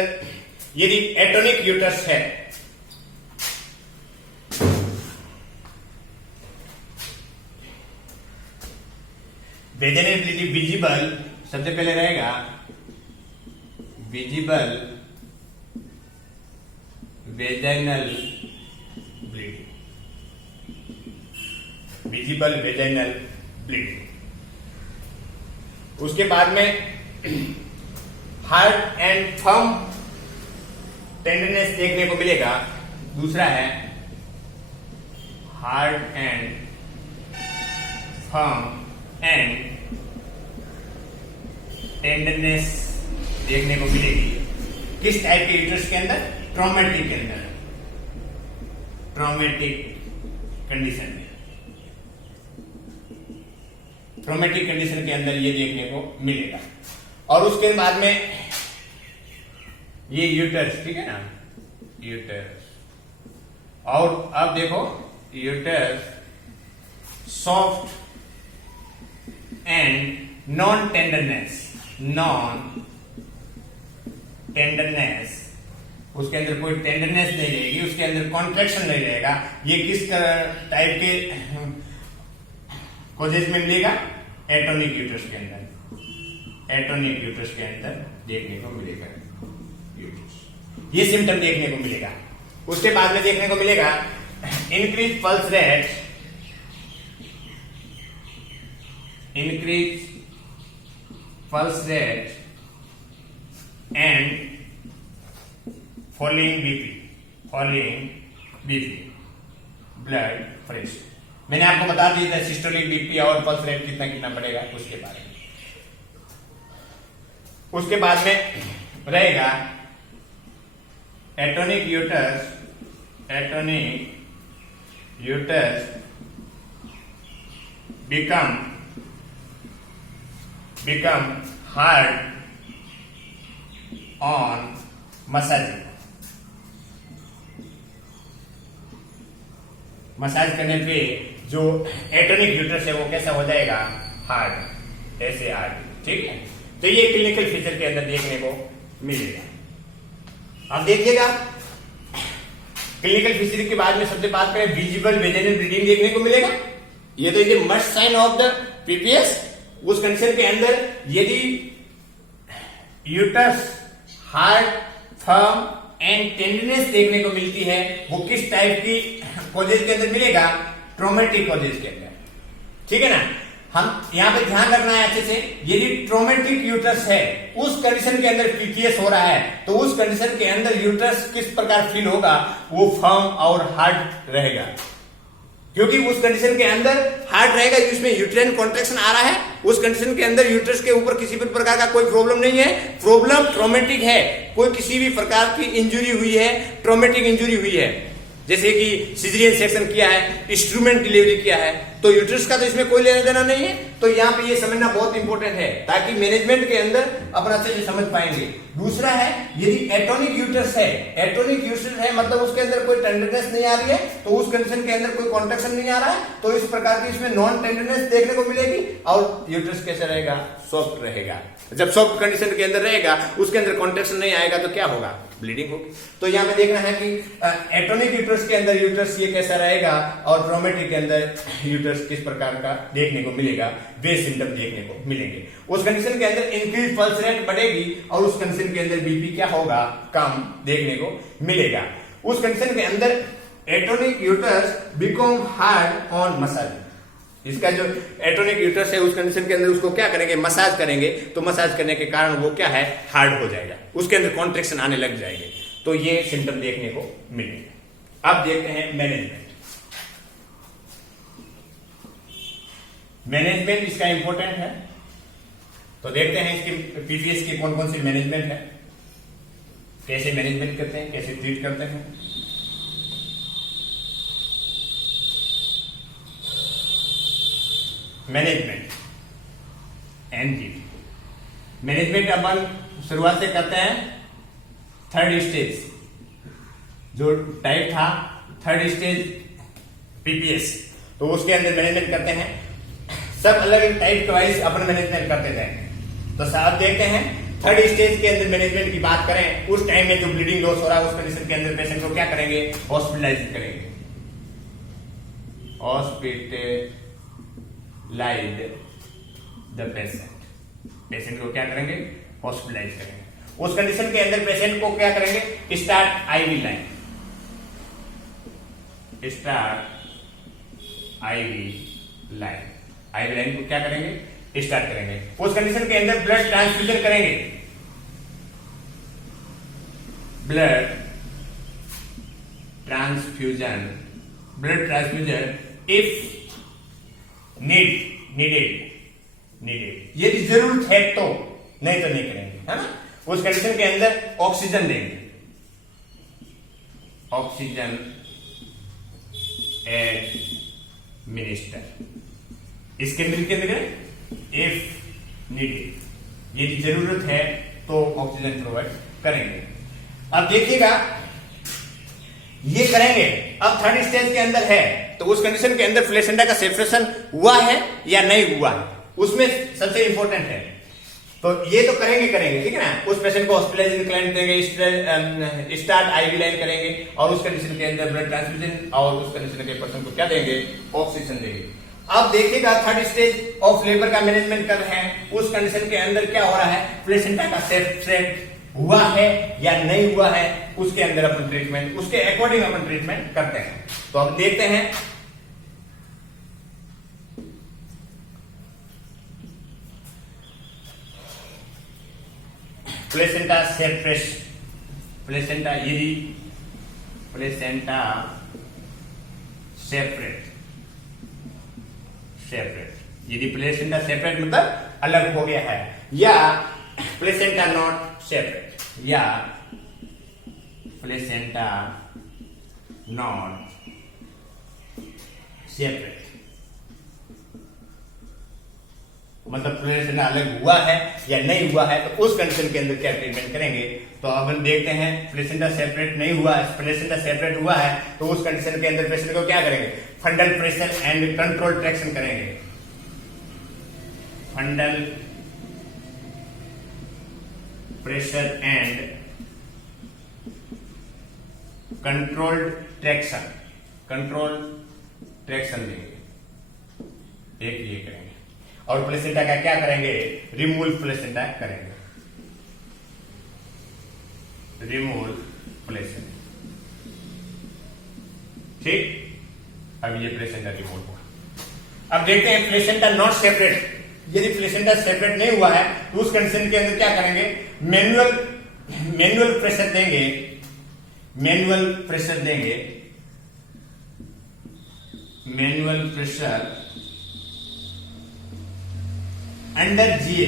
यदि एटोनिक यूटरस है, वेजिनेबिलिटी विजिबल, सबसे पहले रहेगा visible vaginal bleeding, visible vaginal bleeding. उसके बाद में हार्ड एंड फर्म टेंडरनेस देखने को मिलेगा। दूसरा है hard and firm and tenderness देखने को मिलेगी। किस टाइप के यूट्रस के अंदर? ट्रॉमेटिक के अंदर, ट्रॉमेटिक कंडीशन में, ट्रॉमेटिक कंडीशन के अंदर ये देखने को मिलेगा। और उसके बाद में ये यूटरस, ठीक है ना, यूटरस। और अब देखो uterus soft and non tenderness, non tenderness, उसके अंदर कोई टेंडरनेस नहीं रहेगी, उसके अंदर कॉन्ट्रैक्शन नहीं रहेगा। ये किस टाइप के कॉजेज में मिलेगा? एटोनिक यूटरस के अंदर, एटोनिक यूटरस के अंदर देखने को मिलेगा यूटरस। ये सिम्टम देखने को मिलेगा। उसके बाद में देखने को मिलेगा increase pulse rate, increase pulse rate and falling BP, blood pressure. मैंने आपको बता दिया था सिस्टोलिक बीपी और पल्स रेट कितना कितना बढ़ेगा उसके बारे में। उसके बाद में रहेगा atonic uterus, atonic uterus become hard on massaging, massage करने पे जो एटोनिक यूटरस है वो कैसा हो जाएगा? हार्ड, ऐसे हार्ड, ठीक है। तो ये क्लिनिकल फीचर के अंदर देखने को मिलेगा। अब देखिएगा क्लिनिकल फीचर के बाद में सबसे बात करें विजिबल वेजाइनल ब्लीडिंग देखने को मिलेगा। ये तो ये must sign of the PPS. उस कंडीशन के अंदर यदि uterus hard, firm and tenderness देखने को मिलती है, वो किस टाइप की कॉजेज के अंदर मिलेगा? ट्रॉमेटिक कॉजेज के अंदर, ठीक है ना। हम यहां पे ध्यान रखना है अच्छे से, यदि ट्रॉमेटिक यूटरस है, उस कंडीशन के अंदर पीपीएस हो रहा है, तो उस कंडीशन के अंदर यूटरस किस प्रकार फील होगा? वो फर्म और हार्ड रहेगा, क्योंकि उस कंडीशन के अंदर हार्ड रहेगा, जिसमें यूट्राइन कॉन्ट्रैक्शन आ रहा है। उस कंडीशन के अंदर यूट्रस के ऊपर किसी भी प्रकार का कोई प्रॉब्लम नहीं है, प्रॉब्लम ट्रॉमेटिक है, कोई किसी भी प्रकार की इंजुरी हुई है, ट्रॉमेटिक इंजुरी हुई है, जैसे कि सिजेरियन सेक्शन किया है, इंस्ट्रूमेंट डिलीवरी किया है, तो यूट्रस का तो इसमें कोई लेना देना नहीं है। तो यहाँ पे ये समझना बहुत इंपॉर्टेंट है, ताकि मैनेजमेंट के अंदर अपन अच्छे से समझ पाएंगे। दूसरा है, यदि एटोनिक यूट्रस है, एटोनिक यूट्रस है मतलब उसके अंदर कोई टेंडरनेस नहीं आ रही है, तो उस कंडीशन के अंदर कोई कॉन्ट्रैक्शन नहीं आ रहा है, तो इस प्रकार की इसमें नॉन टेंडरनेस देखने को मिलेगी। और यूट्रस कैसा रहेगा? सॉफ्ट रहेगा। जब सॉफ्ट कंडीशन के अंदर रहेगा, उसके अंदर कॉन्ट्रैक्शन नहीं आएगा, तो क्या होगा? ब्लीडिंग होगी। तो यहाँ पे देखना है कि एटोनिक यूट्रस के अंदर यूट्रस ये कैसा रहेगा और ट्रॉमेटिक के अंदर यूट्रस किस प्रकार का देखने को मिलेगा, वे सिम्टम देखने को मिलेंगे। उस कंडीशन के अंदर इंक्रीज पल्स रेट बढ़ेगी और उस कंडीशन के अंदर बीपी क्या होगा? कम देखने को मिलेगा। उस कंडीशन के अंदर atonic uterus become hard on massage. इसका जो एटोनिक यूट्रस है, उस कंडीशन के अंदर उसको क्या करेंगे? मसाज करेंगे, तो मसाज करने के कारण वो क्या है? हार्ड हो जाएगा, उसके अंदर कॉन्ट्रैक्शन आने लग जाएंगे। तो ये सिम्टम देखने को मिलेंगे। अब देखते हैं मैनेजमेंट। मैनेजमेंट इसका इंपॉर्टेंट है, तो देखते हैं इसकी पीपीएस की कौन कौन सी मैनेजमेंट है, कैसे मैनेजमेंट करते हैं, कैसे ट्रीट करते हैं। मैनेजमेंट एनजीबी मैनेजमेंट अपन शुरुआत से करते हैं थर्ड स्टेज। जो टाइप था थर्ड स्टेज पीपीएस, तो उसके अंदर मैनेजमेंट करते हैं। सब अलग अलग टाइप के वाइज अपन मैनेजमेंट करते जाएंगे। तो साहब देखते हैं थर्ड स्टेज के अंदर मैनेजमेंट की बात करें, उस टाइम में जो ब्लीडिंग लॉस हो रहा है उस कंडीशन के अंदर पेशेंट को क्या करेंगे, हॉस्पिटलाइज करेंगे। हॉस्पिटलाइज द पेशेंट को क्या करेंगे, हॉस्पिटलाइज करेंगे। उस कंडीशन के अंदर पेशेंट को क्या करेंगे, start IV line, start IV line को क्या करेंगे, स्टार्ट करेंगे। उस कंडीशन के अंदर ब्लड ट्रांसफ्यूजन करेंगे, ब्लड ट्रांसफ्यूजन इफ नीडेड यदि जरूरत है तो, नहीं तो नहीं करेंगे, है ना। उस कंडीशन के अंदर ऑक्सीजन देंगे, ऑक्सीजन एडमिनिस्टर, इसके अंदर इफ नीडेड यदि जरूरत है तो ऑक्सीजन प्रोवाइड करेंगे। अब देखिएगा ये करेंगे। अब थर्ड स्टेज के अंदर है तो उस कंडीशन के अंदर प्लेसेंटा का सेपरेशन हुआ है या नहीं हुआ है, उसमें सबसे इंपॉर्टेंट है। तो ये तो करेंगे, ठीक है ना। उस पेशेंट को हॉस्पिटलाइज इंक्लाइन देंगे, स्टार्ट आईवी लाइन करेंगे और उस कंडीशन के अंदर ब्लड ट्रांसफ्यूजन और उस कंडीशन के पर्सन को क्या देंगे, ऑक्सीजन देंगे। अब देखिएगा थर्ड स्टेज ऑफ लेबर का मैनेजमेंट कर रहे हैं, उस कंडीशन के अंदर क्या हो रहा है, प्लेसेंटा का सेपरेट हुआ है या नहीं हुआ है, उसके अंदर अपन ट्रीटमेंट, उसके अकॉर्डिंग अपन ट्रीटमेंट करते हैं। तो अब देखते हैं प्लेसेंटा सेपरेशन, प्लेसेंटा यदि प्लेसेंटा सेपरेट यदि प्लेसेंटा सेपरेट मतलब अलग हो गया है, या प्लेसेंटा नॉट सेपरेट, या प्लेसेंटा नॉट सेपरेट मतलब प्लेसेंटा अलग हुआ है या नहीं हुआ है, तो उस कंडीशन के अंदर क्या ट्रीटमेंट करेंगे। तो अपन देखते हैं प्लेसेंटा सेपरेट नहीं हुआ, प्लेसेंटा सेपरेट हुआ है तो उस कंडीशन के अंदर पेशेंट को क्या करेंगे, fundal pressure and control traction करेंगे। Fundal pressure and control traction देंगे, एक ये करेंगे। और प्लेसेंटा का क्या करेंगे, रिमूवल प्लेसेंटा करेंगे, रिमूवल प्लेसेंटा, ठीक। अब ये प्लेसेंटा रिमूव हुआ। अब देखते हैं प्लेसेंटा नॉट सेपरेट, यदि प्लेसेंटा सेपरेट नहीं हुआ है तो उस कंडीशन के अंदर क्या करेंगे, मैनुअल प्रेशर देंगे, मैनुअल प्रेशर अंडर जीए,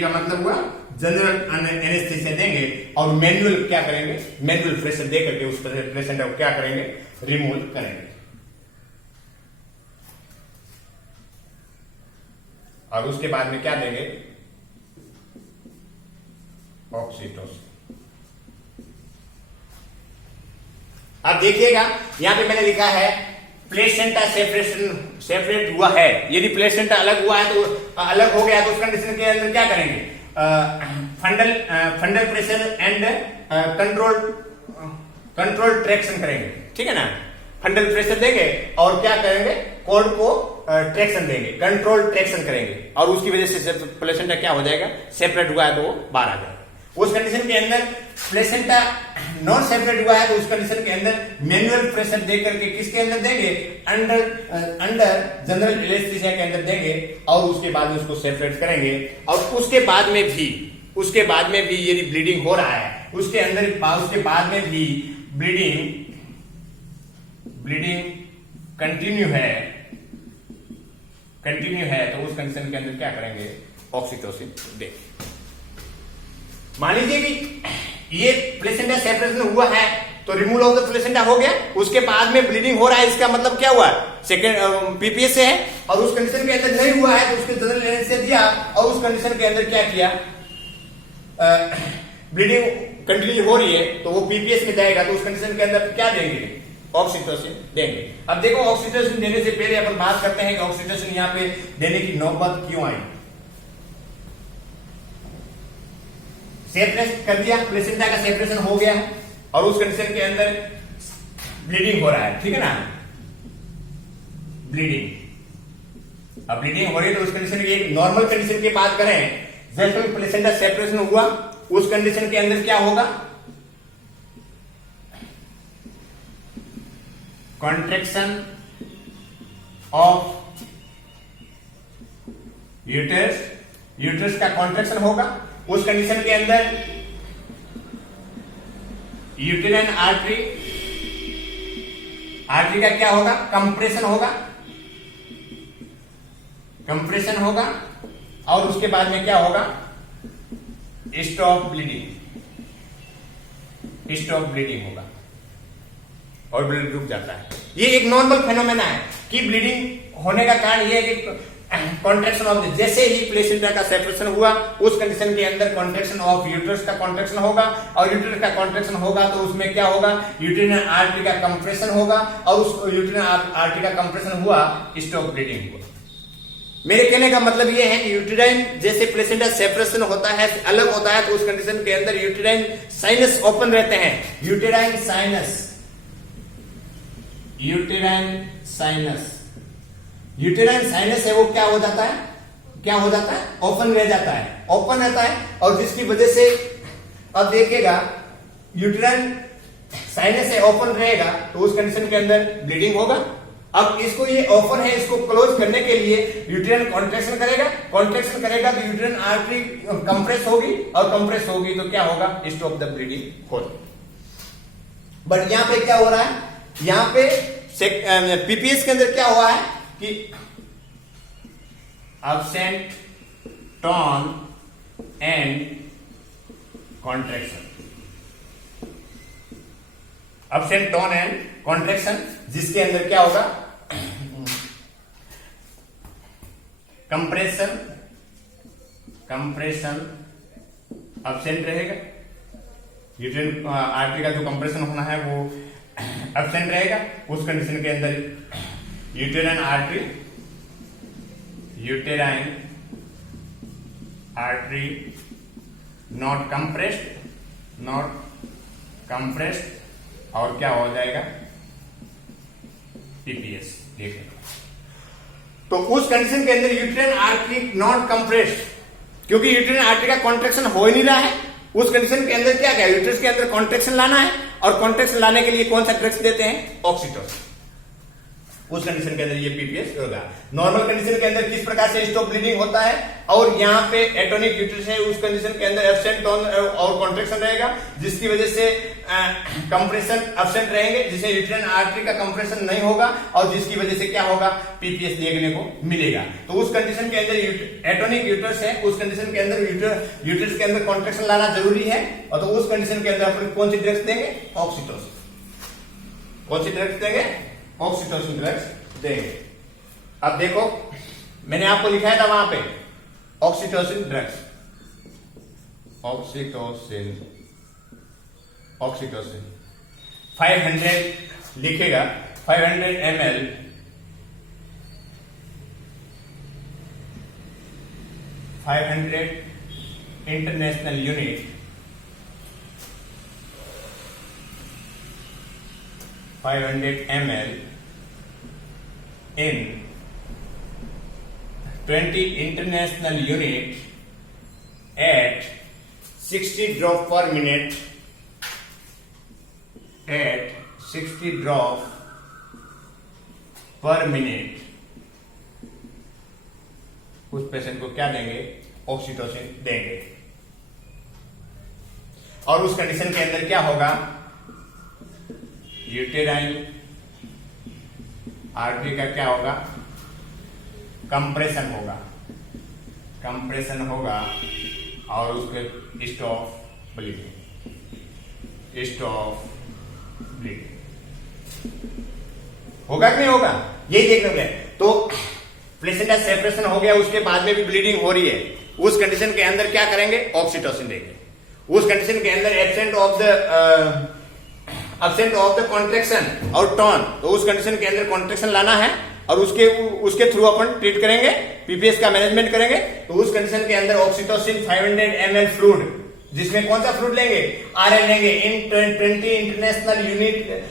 का मतलब हुआ जनरल एनेस्थीसिया देंगे और मैनुअल क्या करेंगे, मैनुअल प्रेशर दे करके उस प्लेसेंटा को क्या करेंगे, रिमूव करेंगे। और उसके बाद में क्या देंगे, ऑक्सीटोसिन। अब देखिएगा यहां पे मैंने लिखा है प्लेसेंटा सेपरेट हुआ है, यदि प्लेसेंटा अलग हुआ है तो अलग हो गया तो उस कंडीशन के अंदर क्या करेंगे, fundal pressure and control traction करेंगे, ठीक है ना। फंडल प्रेशर देंगे और क्या करेंगे, कॉर्ड को ट्रैक्शन देंगे, कंट्रोल ट्रैक्शन करेंगे और उसकी वजह से प्लेसेंटा क्या हो जाएगा, सेपरेट हुआ है तो वो बाहर आ जाएगा। उस कंडीशन के अंदर प्लेसेंटा नॉन सेपरेट हुआ है तो उस कंडीशन के अंदर मैनुअल प्रेशर दे करके किसके अंदर देंगे, अंडर जनरल एनेस्थीसिया के अंदर देंगे और उसके बाद में उसको सेपरेट करेंगे। और उसके बाद में भी यदि ब्लीडिंग हो रहा है, उसके बाद में भी ब्लीडिंग कंटिन्यू है तो उस कंडीशन के अंदर क्या करेंगे, ऑक्सीटोसिन देंगे। मान लीजिए कि ये प्लेसेंटा सेपरेशन हुआ है तो रिमूवल ऑफ द प्लेसेंटा हो गया, उसके बाद में ब्लीडिंग हो रहा है, इसका मतलब क्या हुआ, सेकेंड पीपीएस से है। और उस कंडीशन के अंदर नहीं हुआ है तो उसके जनरल एनेस्थीसिया दिया और उस कंडीशन के अंदर क्या किया, ब्लीडिंग कंटिन्यू हो रही है तो वो पीपीएस में जाएगा, तो उस कंडीशन के अंदर क्या देंगे, ऑक्सीटोसिन देंगे। अब देखो ऑक्सीटोसिन देने से पहले अपन बात करते हैं कि ऑक्सीटोसिन यहाँ पे देने की नौबत क्यों आई। सेपरेट कर दिया, प्लेसेंटा का सेपरेशन हो गया है और उस कंडीशन के अंदर ब्लीडिंग हो रहा है, ठीक है ना, ब्लीडिंग। अब ब्लीडिंग हो रही है तो उस कंडीशन की एक नॉर्मल कंडीशन की बात करें, जैसे प्लेसेंटा सेपरेशन हुआ उस कंडीशन के अंदर क्या होगा, कॉन्ट्रैक्शन ऑफ यूट्रस, यूट्रस का कॉन्ट्रैक्शन होगा। उस कंडीशन के अंदर यूटेराइन आर्टरी, आर्टरी का क्या होगा, कंप्रेशन होगा, कंप्रेशन होगा और उसके बाद में क्या होगा, स्टॉप ब्लीडिंग, स्टॉप ब्लीडिंग होगा और ब्लड रुक जाता है। ये एक नॉर्मल फेनोमेना है कि ब्लीडिंग होने का कारण ये है कि कॉन्ट्रैक्शन ऑफ, जैसे ही प्लेसेंटा का सेपरेशन हुआ उस कंडीशन के अंदर कॉन्ट्रैक्शन ऑफ यूट्रस का कॉन्ट्रैक्शन होगा और यूट्रस का कॉन्ट्रैक्शन होगा तो उसमें क्या होगा, यूटेराइन आर्टरी का कंप्रेशन होगा और उस यूटेराइन आर्टरी का कंप्रेशन हुआ, स्टॉप ब्लीडिंग हुआ। मेरे कहने का मतलब यह है कि यूटेराइन जैसे प्लेसेंटा सेपरेशन होता है, अलग होता है, तो उस कंडीशन के अंदर यूटेराइन साइनस ओपन रहते हैं, uterine sinus, uterine sinus, uterine sinus है वो क्या हो जाता है, क्या हो जाता है, ओपन रह जाता है, ओपन रहता है और जिसकी वजह से अब देखिएगा यूटेराइन साइनस है ओपन रहेगा तो उस कंडीशन के अंदर ब्लीडिंग होगा। अब इसको ये ओपन है, इसको क्लोज करने के लिए यूटेराइन कॉन्ट्रैक्शन करेगा, कॉन्ट्रैक्शन करेगा तो यूटेराइन आर्टरी कंप्रेस होगी और कंप्रेस होगी तो क्या होगा, स्टॉप द ब्लीडिंग हो जाएगा। बट यहां पे क्या हो रहा है, यहां पे पीपीएस के अंदर क्या हुआ है कि absent tone and contraction, absent tone and contraction, जिसके अंदर क्या होगा, कंप्रेशन, कंप्रेशन absent रहेगा, यूटेराइन आर्टरी का जो कंप्रेशन होना है वो absent रहेगा। उस कंडीशन के अंदर uterine artery, uterine artery not compressed, not compressed और क्या हो जाएगा, पीपीएस। देखिए तो उस कंडीशन के अंदर यूटेराइन आर्टरी नॉट कंप्रेस्ड, क्योंकि यूटेराइन आर्टरी का कॉन्ट्रैक्शन हो ही नहीं रहा है, उस कंडीशन के अंदर क्या क्या यूट्रस के अंदर कॉन्ट्रैक्शन लाना है और कॉन्ट्रैक्शन लाने के लिए कौन सा ड्रग्स देते हैं, ऑक्सीटोसिन। उस कंडीशन के अंदर ये पीपीएस होगा। नॉर्मल कंडीशन के अंदर किस प्रकार से स्टॉप ब्लीडिंग होता है और यहाँ पे एटोनिक यूट्रस है, उस कंडीशन के अंदर एब्सेंट टोन और कॉन्ट्रैक्शन रहेगा जिसकी वजह से कंप्रेशन एब्सेंट रहेंगे, जिससे यूटेराइन आर्टरी का कंप्रेशन नहीं होगा और जिसकी वजह से क्या होगा, पीपीएस देखने को मिलेगा। तो उस कंडीशन के अंदर एटोनिक यूट्रस है, उस कंडीशन के अंदर यूट्रस के अंदर कॉन्ट्रैक्शन लाना जरूरी है और तो उस कंडीशन के अंदर अपन कौन सी ड्रग्स देंगे, ऑक्सीटोसिन। कौन सी ड्रग्स देंगे, ऑक्सीटोसिन ड्रग्स देंगे। अब देखो मैंने आपको लिखाया था वहां पे ऑक्सीटोसिन ड्रग्स, ऑक्सीटोसिन, ऑक्सीटोसिन 500 लिखेगा, 500 ml 500 international unit 500 ml in 20 international unit at 60 drop per minute, at 60 drop per minute उस पेशेंट को क्या देंगे, ऑक्सीटोसिन देंगे। और उस कंडीशन के अंदर क्या होगा, यूटेराइन आर्टरी का क्या होगा, कंप्रेशन होगा, कंप्रेशन होगा और उसके स्टॉप ब्लीडिंग, स्टॉप ब्लीडिंग होगा कि नहीं होगा, यही देखने को मिले। तो प्लेसेंटा सेपरेशन हो गया, उसके बाद में भी ब्लीडिंग हो रही है, उस कंडीशन के अंदर क्या करेंगे, ऑक्सीटोसिन देंगे। उस कंडीशन के अंदर एब्सेंट ऑफ द कॉन्ट्रैक्शन और टॉन, तो उस कंडीशन के अंदर कॉन्ट्रैक्शन लाना है और उसके थ्रू अपन ट्रीट करेंगे, पीपीएस का मैनेजमेंट करेंगे। तो उस कंडीशन के अंदर ऑक्सीटोसिन 500 ml फ्लूइड, जिसमें कौन सा फ्लूइड लेंगे, आरएल लेंगे, इन 20 इंटरनेशनल यूनिट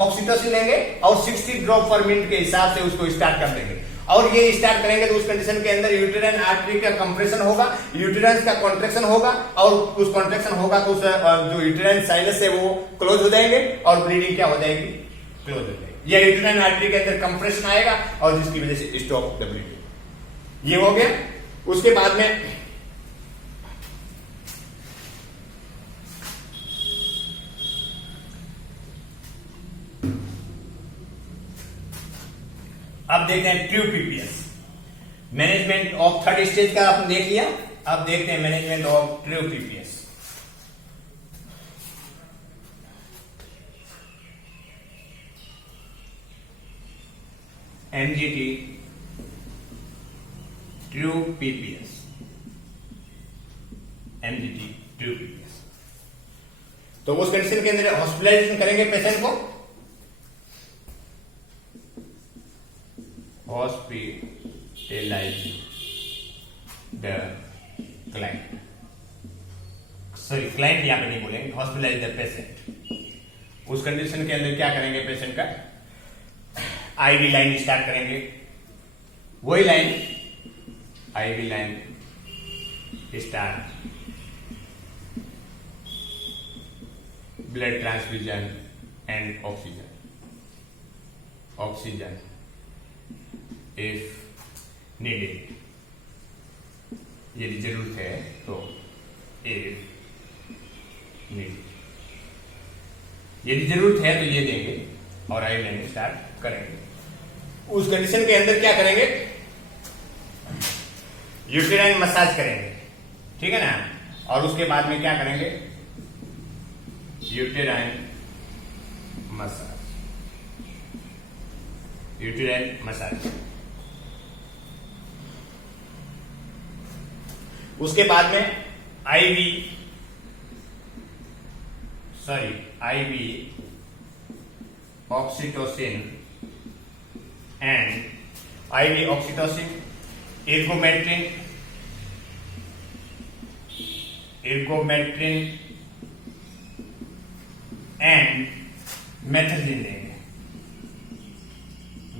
ऑक्सीटोसिन लेंगे और 60 ड्रॉप पर मिनट के हिसाब से उसको स्टार्ट कर देंगे। और ये स्टार्ट करेंगे तो उस कंडीशन के अंदर यूटेराइन आर्टरी का कंप्रेशन होगा, यूटेराइन का कॉन्ट्रैक्शन होगा और उस कॉन्ट्रैक्शन होगा तो जो यूटेराइन साइनस है वो क्लोज हो जाएंगे और ब्लीडिंग क्या हो जाएगी, क्लोज हो जाएगी। या यूटेराइन आर्टरी के अंदर कंप्रेशन आएगा और जिसकी वजह से स्टॉप द ब्लीडिंग। ये हो गया। उसके बाद में अब देखते हैं true PPS management of third stage का आपने देख लिया। अब देखते हैं management of true PPS. MGT true PPS, MGT true PPS. तो उस कंडीशन के अंदर हॉस्पिटलाइजेशन करेंगे पेशेंट को, hospitalise the client, sorry client यहां पे नहीं बोलेंगे, हॉस्पिटलाइज द पेशेंट। उस कंडीशन के अंदर क्या करेंगे, पेशेंट का आईवी लाइन स्टार्ट करेंगे, वही line IV line start, blood transfusion and oxygen, oxygen if needed, यदि जरूरत है तो, इफ नीडेड, यदि जरूरत है तो ये देंगे और आई लाइन स्टार्ट करेंगे। उस कंडीशन के अंदर क्या करेंगे, यूटेराइन मसाज करेंगे, ठीक है ना। और उसके बाद में क्या करेंगे, यूटेराइन मसाज, यूटेराइन मसाज। उसके बाद में IV oxytocin and IV oxytocin, ergometrine and Methergine देंगे,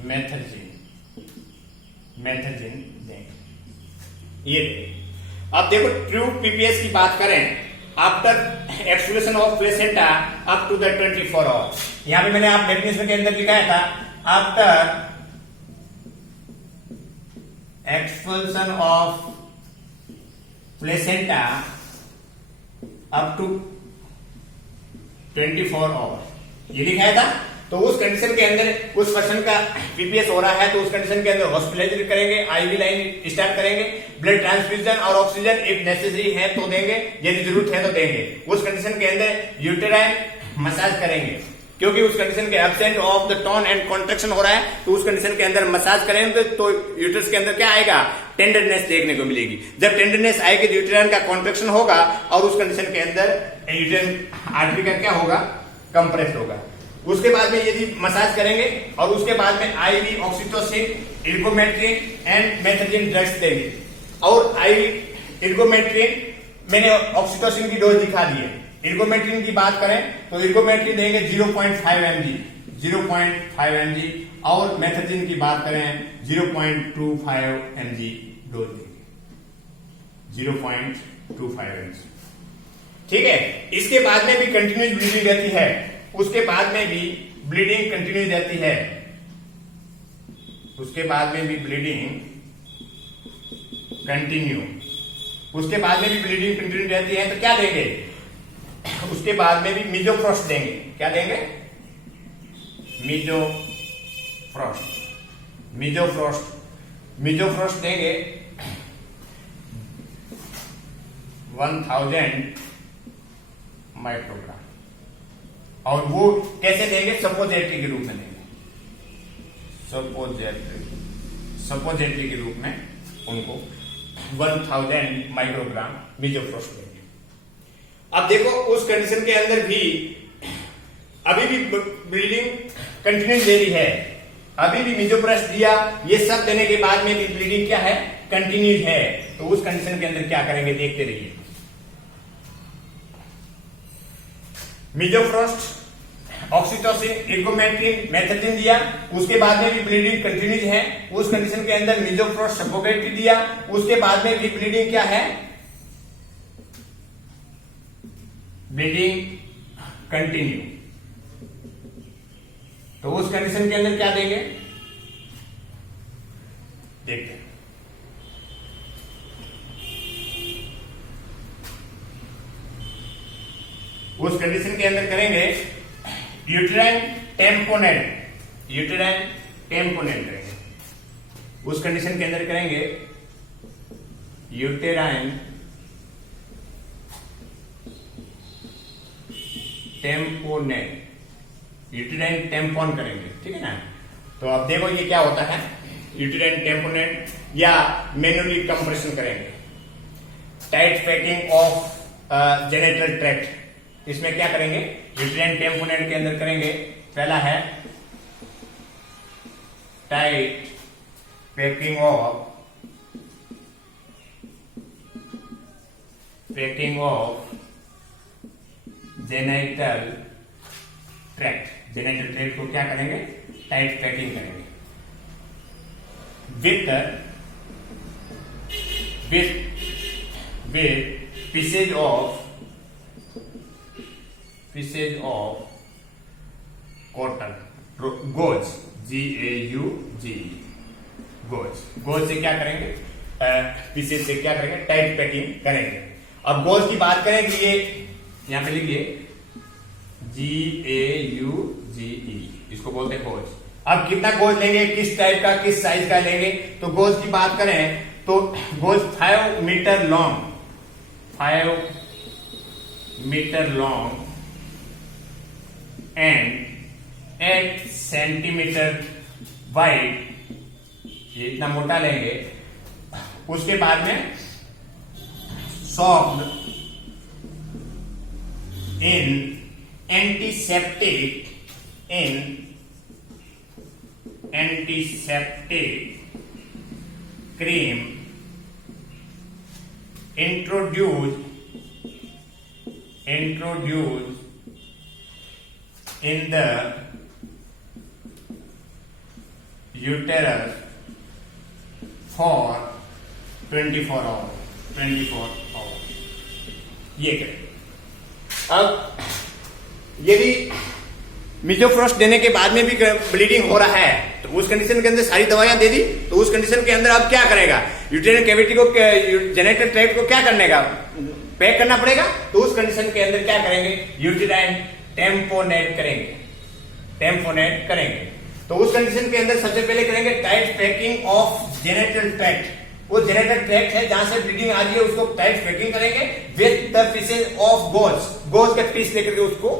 मेथर्जिन देंगे, ये देंगे। अब देखो ट्रू पीपीएस की बात करें, after expression of placenta up to the 24 hours, यहां पे मैंने आप डेफिनेशन के अंदर लिखा था, after expulsion of placenta up to 24 hours, ये लिखा था। तो उस कंडीशन के अंदर उस पर्सन का पीपीएस हो रहा है तो उस कंडीशन के अंदर हॉस्पिटलाइज करेंगे, आईवी लाइन स्टार्ट करेंगे, ब्लड ट्रांसफ्यूजन और ऑक्सीजन इफ नेसेसरी है तो देंगे, यदि जरूरत है तो देंगे। उस कंडीशन के अंदर यूटेराइन मसाज करेंगे, क्योंकि उस कंडीशन के absent of the tone and contraction हो रहा है तो उस कंडीशन के अंदर मसाज करेंगे तो यूटरस के अंदर क्या आएगा, टेंडरनेस देखने को मिलेगी। जब टेंडरनेस आएगी तो यूटेराइन का कॉन्ट्रैक्शन होगा और उस कंडीशन के अंदर यूटेराइन आर्टरी का क्या होगा, कंप्रेस होगा। उसके बाद में यदि मसाज करेंगे और उसके बाद में IV oxytocin, ergometrine and मेथर्जिन drugs देंगे। और आईवी इर्गोमेट्रिन मैंने ऑक्सीटोसिन की डोज दिखा दी है। इर्गोमेट्रिन की बात करें तो इर्गोमेट्रिन देंगे 0.5 mg और मेथर्जिन की बात करें 0.25 mg डोज देंगे, 0.25 mg, ठीक है। इसके बाद में भी कंटिन्यूस ब्लीडिंग रहती है, उसके बाद में भी ब्लीडिंग कंटिन्यू रहती है, उसके बाद में भी ब्लीडिंग कंटिन्यू, उसके बाद में भी ब्लीडिंग कंटिन्यू रहती है तो क्या देंगे, उसके बाद में भी मिजोफ्रोस्ट देंगे। क्या देंगे, मिजोफ्रोस्ट देंगे 1000 माइक्रोग्राम। और वो कैसे देंगे, सपोजेटरी के रूप में देंगे, सपोजेटरी के रूप में उनको 1000 माइक्रोग्राम मिजोफ्रोस्ट देंगे। अब देखो उस कंडीशन के अंदर भी अभी भी ब्लीडिंग कंटिन्यू दे रही है, अभी भी मीजोप्रेस दिया, ये सब देने के बाद में भी ब्लीडिंग क्या है, कंटिन्यू है। तो उस कंडीशन के अंदर क्या करेंगे, देखते रहिए। मीजोफ्रोस्ट, ऑक्सीटोसिन, इगोमेट्रिन, मेथाडीन दिया, उसके बाद में भी ब्लीडिंग कंटिन्यू है। उस कंडीशन के अंदर मीजोफ्रोस्ट सफोकेट दिया, उसके बाद में भी ब्लीडिंग क्या है, ब्लीडिंग कंटिन्यू। तो उस कंडीशन के अंदर क्या देंगे, देखते हैं। उस कंडीशन के अंदर करेंगे यूटेराइन टेम्पोनेट, यूटेराइन टेम्पोनेट करेंगे। उस कंडीशन के अंदर करेंगे यूटेराइन टेम्पोनेट, यूटेराइन टेम्पोन करेंगे, ठीक है ना। तो अब देखो ये क्या होता है, यूटेराइन टेम्पोनेट या मैन्युअली कंप्रेशन करेंगे। Tight packing of genital tract, इसमें क्या करेंगे, यूटेराइन टेम्पोनेट के अंदर करेंगे, पहला है tight packing of genital tract, genital tract को क्या करेंगे, टाइट पैकिंग करेंगे with pieces of cotton, goes, GAUGE, goes से क्या करेंगे, पीसेज से क्या करेंगे, टाइट पैकिंग करेंगे। अब गोज की बात करें कि ये यहां पे लिखिए GAUGE, इसको बोलते हैं गोज। अब कितना गोज लेंगे, किस टाइप का, किस साइज का लेंगे, तो गोज की बात करें तो gauze 5 metre long, 5 metre long and 8 centimetre wide, ये इतना मोटा लेंगे। उसके बाद में soaked in antiseptic cream introduced in the uterus for 24 hours, ये करें। अब यदि मिजोफ्रोस्ट देने के बाद में भी ब्लीडिंग हो रहा है तो उस कंडीशन के अंदर सारी दवाइयां दे दी, तो उस कंडीशन के अंदर अब क्या करेगा, यूटेरिन कैविटी को, जेनिटल ट्रैक्ट को क्या करने का, पैक करना पड़ेगा। तो उस कंडीशन के अंदर क्या करेंगे, यूटेराइन टेम्पोनेट करेंगे। तो उस कंडीशन के अंदर सबसे पहले करेंगे tight packing of genital tract. वो जेनिटल ट्रैक्ट है जहां से ब्लीडिंग आ रही है, उसको टाइट पैकिंग करेंगे with the pieces of goes के पीस लेकर के उसको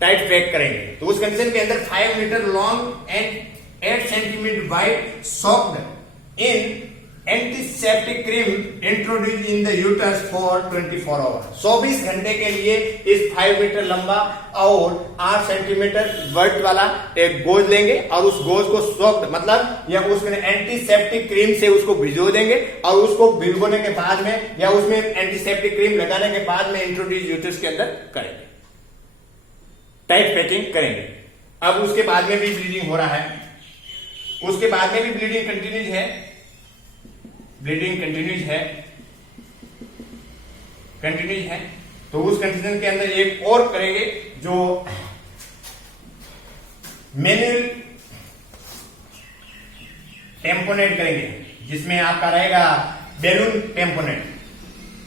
टाइट पैक करेंगे। तो उस कंडीशन के अंदर 5 metre long and 8 centimetre wide soaked in antiseptic cream introduce in the uterus for 24 hour. 24 घंटे के लिए इस 5 मीटर लंबा और 8 सेंटीमीटर वर्ड वाला एक गोज लेंगे और उस गोज को सॉफ्ट मतलब या उसमें एंटीसेप्टिक क्रीम से उसको भिगो देंगे और उसको भिगोने के बाद में या उसमें एंटीसेप्टिक क्रीम लगाने के बाद में इंट्रोड्यूस यूटरस के अंदर करेंगे, टाइट पैकिंग करेंगे। अब उसके बाद में भी ब्लीडिंग हो रहा है, उसके बाद में भी ब्लीडिंग कंटिन्यूज है, तो उस कंडीशन के अंदर एक और करेंगे जो मैनुअल टेम्पोनेट करेंगे, जिसमें आपका रहेगा बैलून टेम्पोनेट,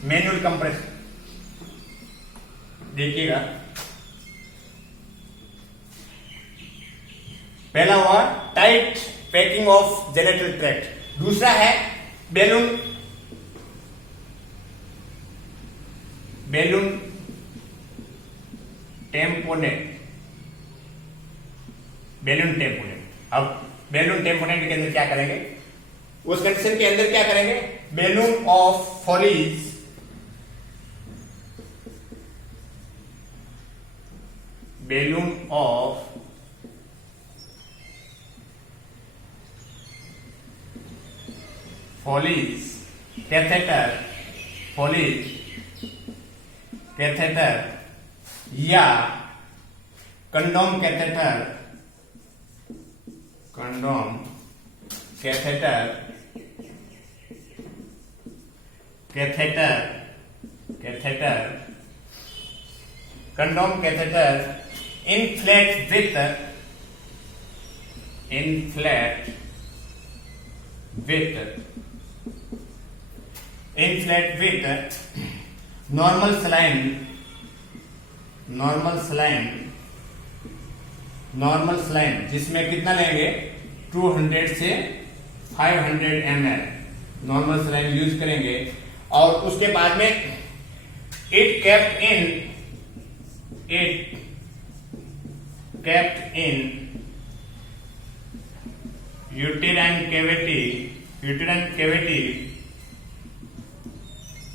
मैनुअल कंप्रेस। देखिएगा, पहला हुआ tight packing of genital tract, दूसरा है बैलून टेम्पोनेट। अब बैलून टेम्पोनेट के अंदर क्या करेंगे, उस कंडीशन के अंदर क्या करेंगे, balloon of follies balloon of Foley's catheter या condom catheter inflate with normal saline जिसमें कितना लेंगे 200 से 500 ml नॉर्मल सलाइन यूज करेंगे और उसके बाद में it kept in uterine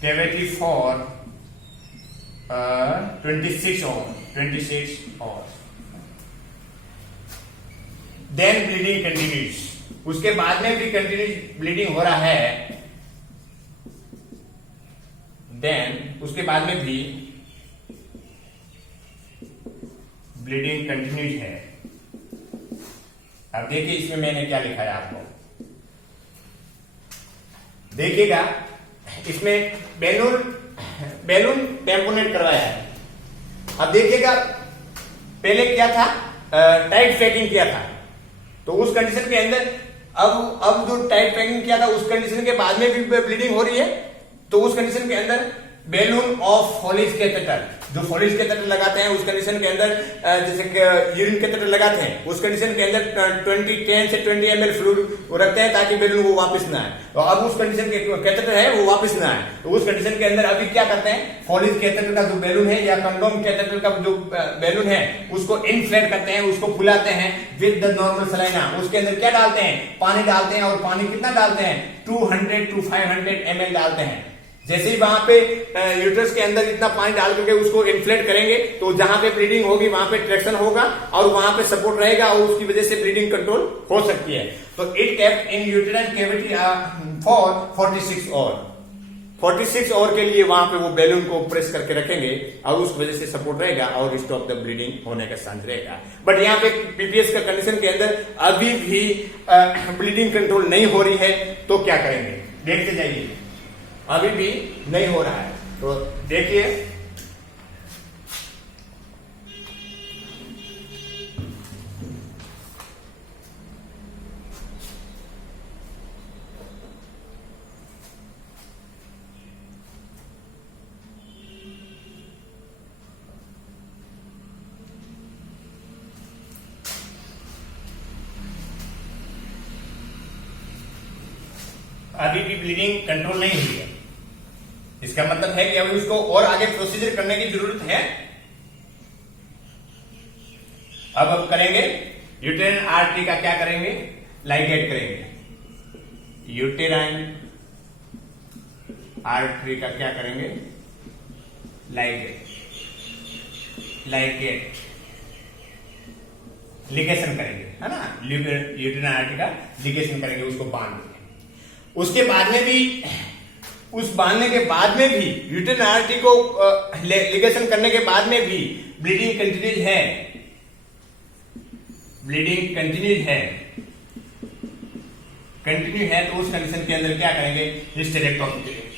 cavity for 26 hours. Then bleeding continues. उसके बाद में भी कंटिन्यूस ब्लीडिंग हो रहा है. Then उसके बाद में भी ब्लीडिंग कंटिन्यूस है. अब देखिए इसमें मैंने क्या लिखा है आपको देखिएगा. इसमें बैलून टेम्पोनेट करवाया है. अब देखिएगा पहले क्या था, टाइट पैकिंग किया था. तो उस कंडीशन के अंदर अब जो टाइट पैकिंग किया था उस कंडीशन के बाद में भी ब्लीडिंग हो रही है. तो उस कंडीशन के अंदर बैलून ऑफ फॉलिज कैथेटर, जो फॉलिज कैथेटर लगाते हैं उस कंडीशन के अंदर जैसे यूरिन कैथेटर लगाते हैं उस कंडीशन के अंदर 10 से 20 ml फ्लूइड रखते हैं ताकि बैलून वो वापस ना आए. तो अब उस कंडीशन के कैथेटर है वो वापस ना आए. तो उस कंडीशन के अंदर अभी क्या करते हैं, फॉलिज कैथेटर का जो बैलून है या कंडोम कैथेटर का जो बैलून है उसको इन्फ्लेट करते हैं, उसको फुलाते हैं विद द नॉर्मल सलाइना. उसके अंदर क्या डालते हैं, पानी डालते हैं. और पानी कितना डालते हैं, 200 to 500 ml डालते हैं. जैसे ही वहां पे यूट्रस के अंदर इतना पानी डाल करके उसको इन्फ्लेट करेंगे तो जहां पे ब्लीडिंग होगी वहां पे ट्रैक्शन होगा और वहां पे सपोर्ट रहेगा और उसकी वजह से ब्लीडिंग कंट्रोल हो सकती है. तो it kept in uterine cavity for 46 hour के लिए वहां पे वो बैलून को प्रेस करके रखेंगे और उस वजह से सपोर्ट रहेगा और स्टॉप द ब्लीडिंग होने का चांस रहेगा. बट यहाँ पे पीपीएस का कंडीशन के अंदर अभी भी ब्लीडिंग कंट्रोल नहीं हो रही है. तो क्या करेंगे देखते जाइए. अभी भी नहीं हो रहा है तो देखिए अभी भी ब्लीडिंग कंट्रोल नहीं हुई है. इसका मतलब है कि अब इसको और आगे प्रोसीजर करने की जरूरत है. अब करेंगे यूटेराइन आर्टरी का क्या करेंगे, लाइगेट करेंगे. यूटेराइन आर्टरी का क्या करेंगे, लाइगेट लिगेशन करेंगे, है ना. यूटेराइन आर्टरी का लिगेशन करेंगे, उसको बांध देंगे. उसके बाद में भी उस बांधने के बाद में भी यूटेराइन आर्टरी को लिगेशन करने के बाद में भी ब्लीडिंग कंटिन्यूज है तो उस कंडीशन के अंदर क्या करेंगे, हिस्टेरेक्टोमी करेंगे.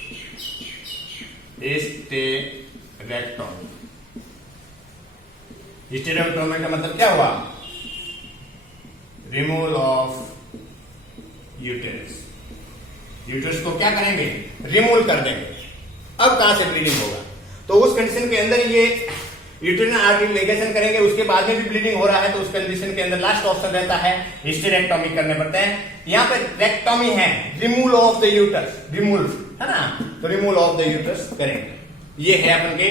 हिस्टेरेक्टोमी का मतलब क्या हुआ, रिमूवल ऑफ यूटरस को क्या करेंगे, रिमूव कर देंगे. अब कहां से ब्लीडिंग होगा, तो उस कंडीशन के अंदर ये यूटेराइन आर्टरी लिगेशन करेंगे. उसके बाद में भी ब्लीडिंग हो रहा है तो उस कंडीशन के अंदर लास्ट ऑप्शन रहता है हिस्टेरेक्टोमी करने पड़ते हैं. यहां पर रेक्टोमी है, removal of the uterus, remove है ना. तो रिमूवल ऑफ द यूटरस करेंगे. ये है अपन के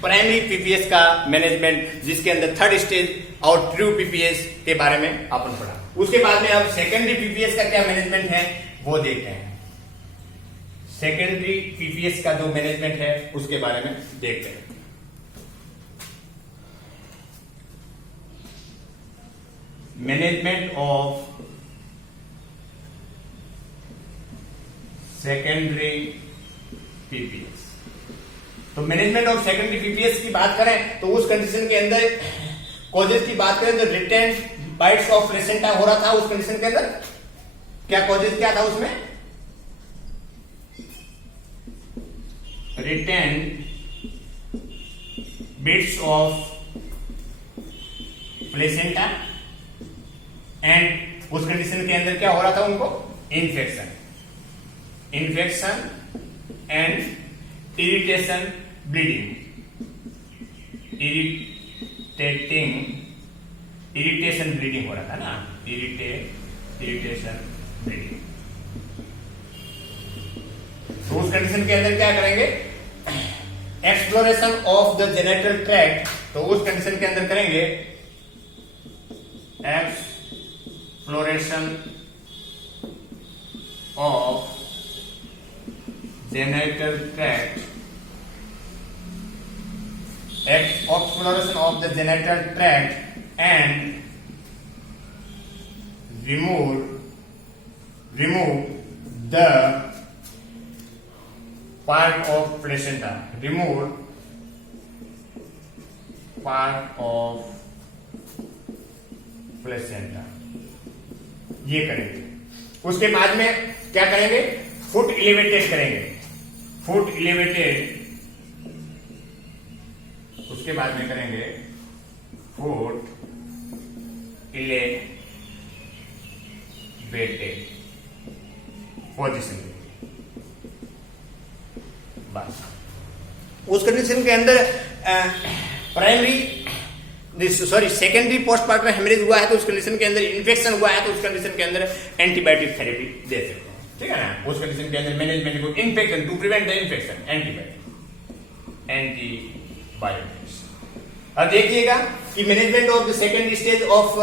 प्राइमरी पीपीएस का मैनेजमेंट जिसके अंदर थर्ड स्टेज और ट्रू पीपीएस के बारे में अपन पढ़ा. उसके बाद में अब सेकेंडरी पीपीएस का क्या मैनेजमेंट है वो देखते हैं. सेकेंडरी पीपीएस का जो मैनेजमेंट है उसके बारे में देखते हैं. Management of secondary PPS. तो मैनेजमेंट ऑफ सेकेंडरी पीपीएस की बात करें तो उस कंडीशन के अंदर कॉजेज की बात करें तो रिटेन बाइट्स ऑफ प्लेसेंटा हो रहा था। उस कंडीशन के अंदर क्या कॉजेज क्या था उसमें? Retained bits of placenta and उस कंडीशन के अंदर क्या हो रहा था उनको? Infection and irritation bleeding, irritation bleeding हो रहा था ना, इरिटेशन ब्लीडिंग। तो उस कंडीशन के अंदर क्या करेंगे? Exploration of the genital tract. तो उस कंडीशन के अंदर करेंगे exploration of genital tract, exploration of the genital tract and remove the part of placenta, remove part of placenta, ये करेंगे। उसके बाद में क्या करेंगे? फुट इलेवेटेड करेंगे, फुट इलेवेटेड। उसके बाद में करेंगे फुट इलेवेटेड पोजिशन। बस उस कंडीशन के अंदर सेकेंडरी पोस्टमार्टम हेमरेज हुआ है तो उस कंडीशन के अंदर इन्फेक्शन हुआ है तो उस कंडीशन के अंदर एंटीबायोटिक थेरेपी दे सकते हैं। ठीक है ना? उस कंडीशन के अंदर मैनेजमेंट को infection to prevent the infection, antibiotics. अब देखिएगा कि management of the second stage of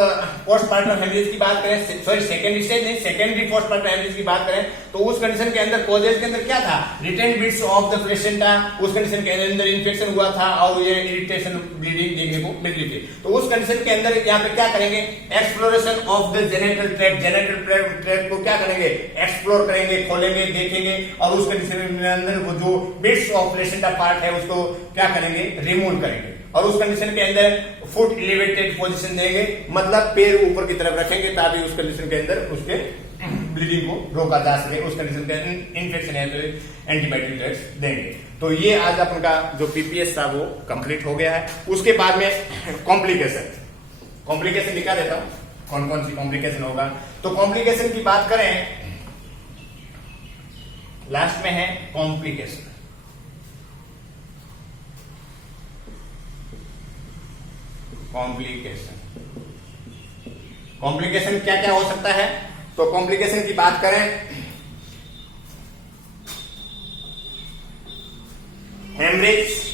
postpartum haemorrhage की बात करें, सॉरी सेकेंड स्टेज नहीं, सेकेंडरी पोस्टमार्टम हेमरेज की बात करें तो उस कंडीशन के अंदर कॉजेज के अंदर क्या था? Retained bits of the placenta. उस कंडीशन के अंदर इन्फेक्शन हुआ था और ये इरिटेशन ब्लीडिंग देखने को मिल रही थी। तो उस कंडीशन के अंदर यहाँ पे क्या करेंगे? Exploration of the genital tract, genital tract को क्या करेंगे? एक्सप्लोर करेंगे, खोलेंगे, देखेंगे और उस कंडीशन के अंदर वो जो बिट्स ऑफ प्लेसेंटा पार्ट है उसको क्या करेंगे? रिमूव करेंगे और उस कंडीशन के अंदर फुट एलिवेटेड पोजीशन देंगे, मतलब पैर ऊपर की तरफ रखेंगे ताकि उस कंडीशन के अंदर उसके ब्लीडिंग को रोका जा सके। उस कंडीशन के अंदर इन्फेक्शन है तो एंटीबायोटिक ड्रग्स देंगे। तो ये आज अपन का जो पीपीएस था वो कंप्लीट हो गया है। उसके बाद में कॉम्प्लिकेशन लिखा देता हूं कौन कौन सी कॉम्प्लिकेशन होगा। तो कॉम्प्लिकेशन की बात करें, लास्ट में है कॉम्प्लिकेशन। कॉम्प्लिकेशन क्या क्या हो सकता है? तो कॉम्प्लिकेशन की बात करें, हेमरेज,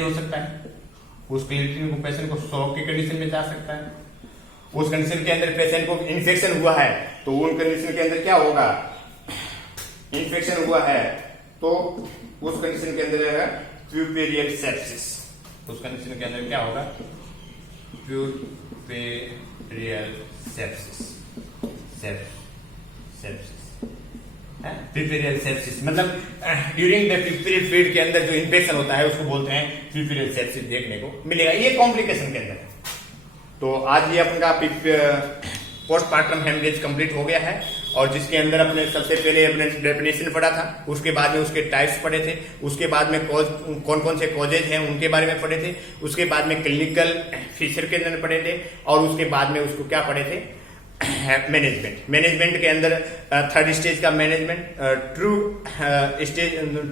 हो सकता है। उस पेशेंट को शॉक की कंडीशन में जा सकता है। उस कंडीशन के अंदर पेशेंट को इन्फेक्शन हुआ है तो उन कंडीशन के अंदर क्या होगा? इन्फेक्शन हुआ है तो उस कंडीशन के अंदर है प्यूपेरियल सेप्सिस। उस कंडीशन के अंदर क्या होगा? प्यूपेरियल सेप्सिस, प्यूपेरियल सेप्सिस मतलब ड्यूरिंग द प्यूपेरियल फ्लूइड के अंदर जो इन्फेक्शन होता है उसको बोलते हैं प्यूपेरियल सेप्सिस, देखने को मिलेगा। ये कॉम्प्लिकेशन के अंदर है। तो आज ये अपना पोस्टमार्टम हेमरेज कंप्लीट हो गया है और जिसके अंदर अपने सबसे पहले अपने डेफिनेशन पढ़ा था, उसके बाद में उसके टाइप्स पढ़े थे, उसके बाद में कौन कौन से कॉजेज हैं उनके बारे में पढ़े थे, उसके बाद में क्लिनिकल फीचर के अंदर पढ़े थे और उसके बाद में उसको क्या पढ़े थे? मैनेजमेंट के अंदर थर्ड स्टेज का मैनेजमेंट,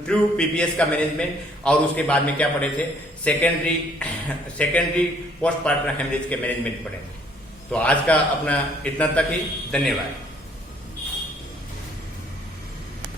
ट्रू पीपीएस का मैनेजमेंट और उसके बाद में क्या पढ़े थे? सेकेंडरी पोस्टमार्टम हेमरेज के मैनेजमेंट पढ़े थे। तो आज का अपना इतना तक ही, धन्यवाद।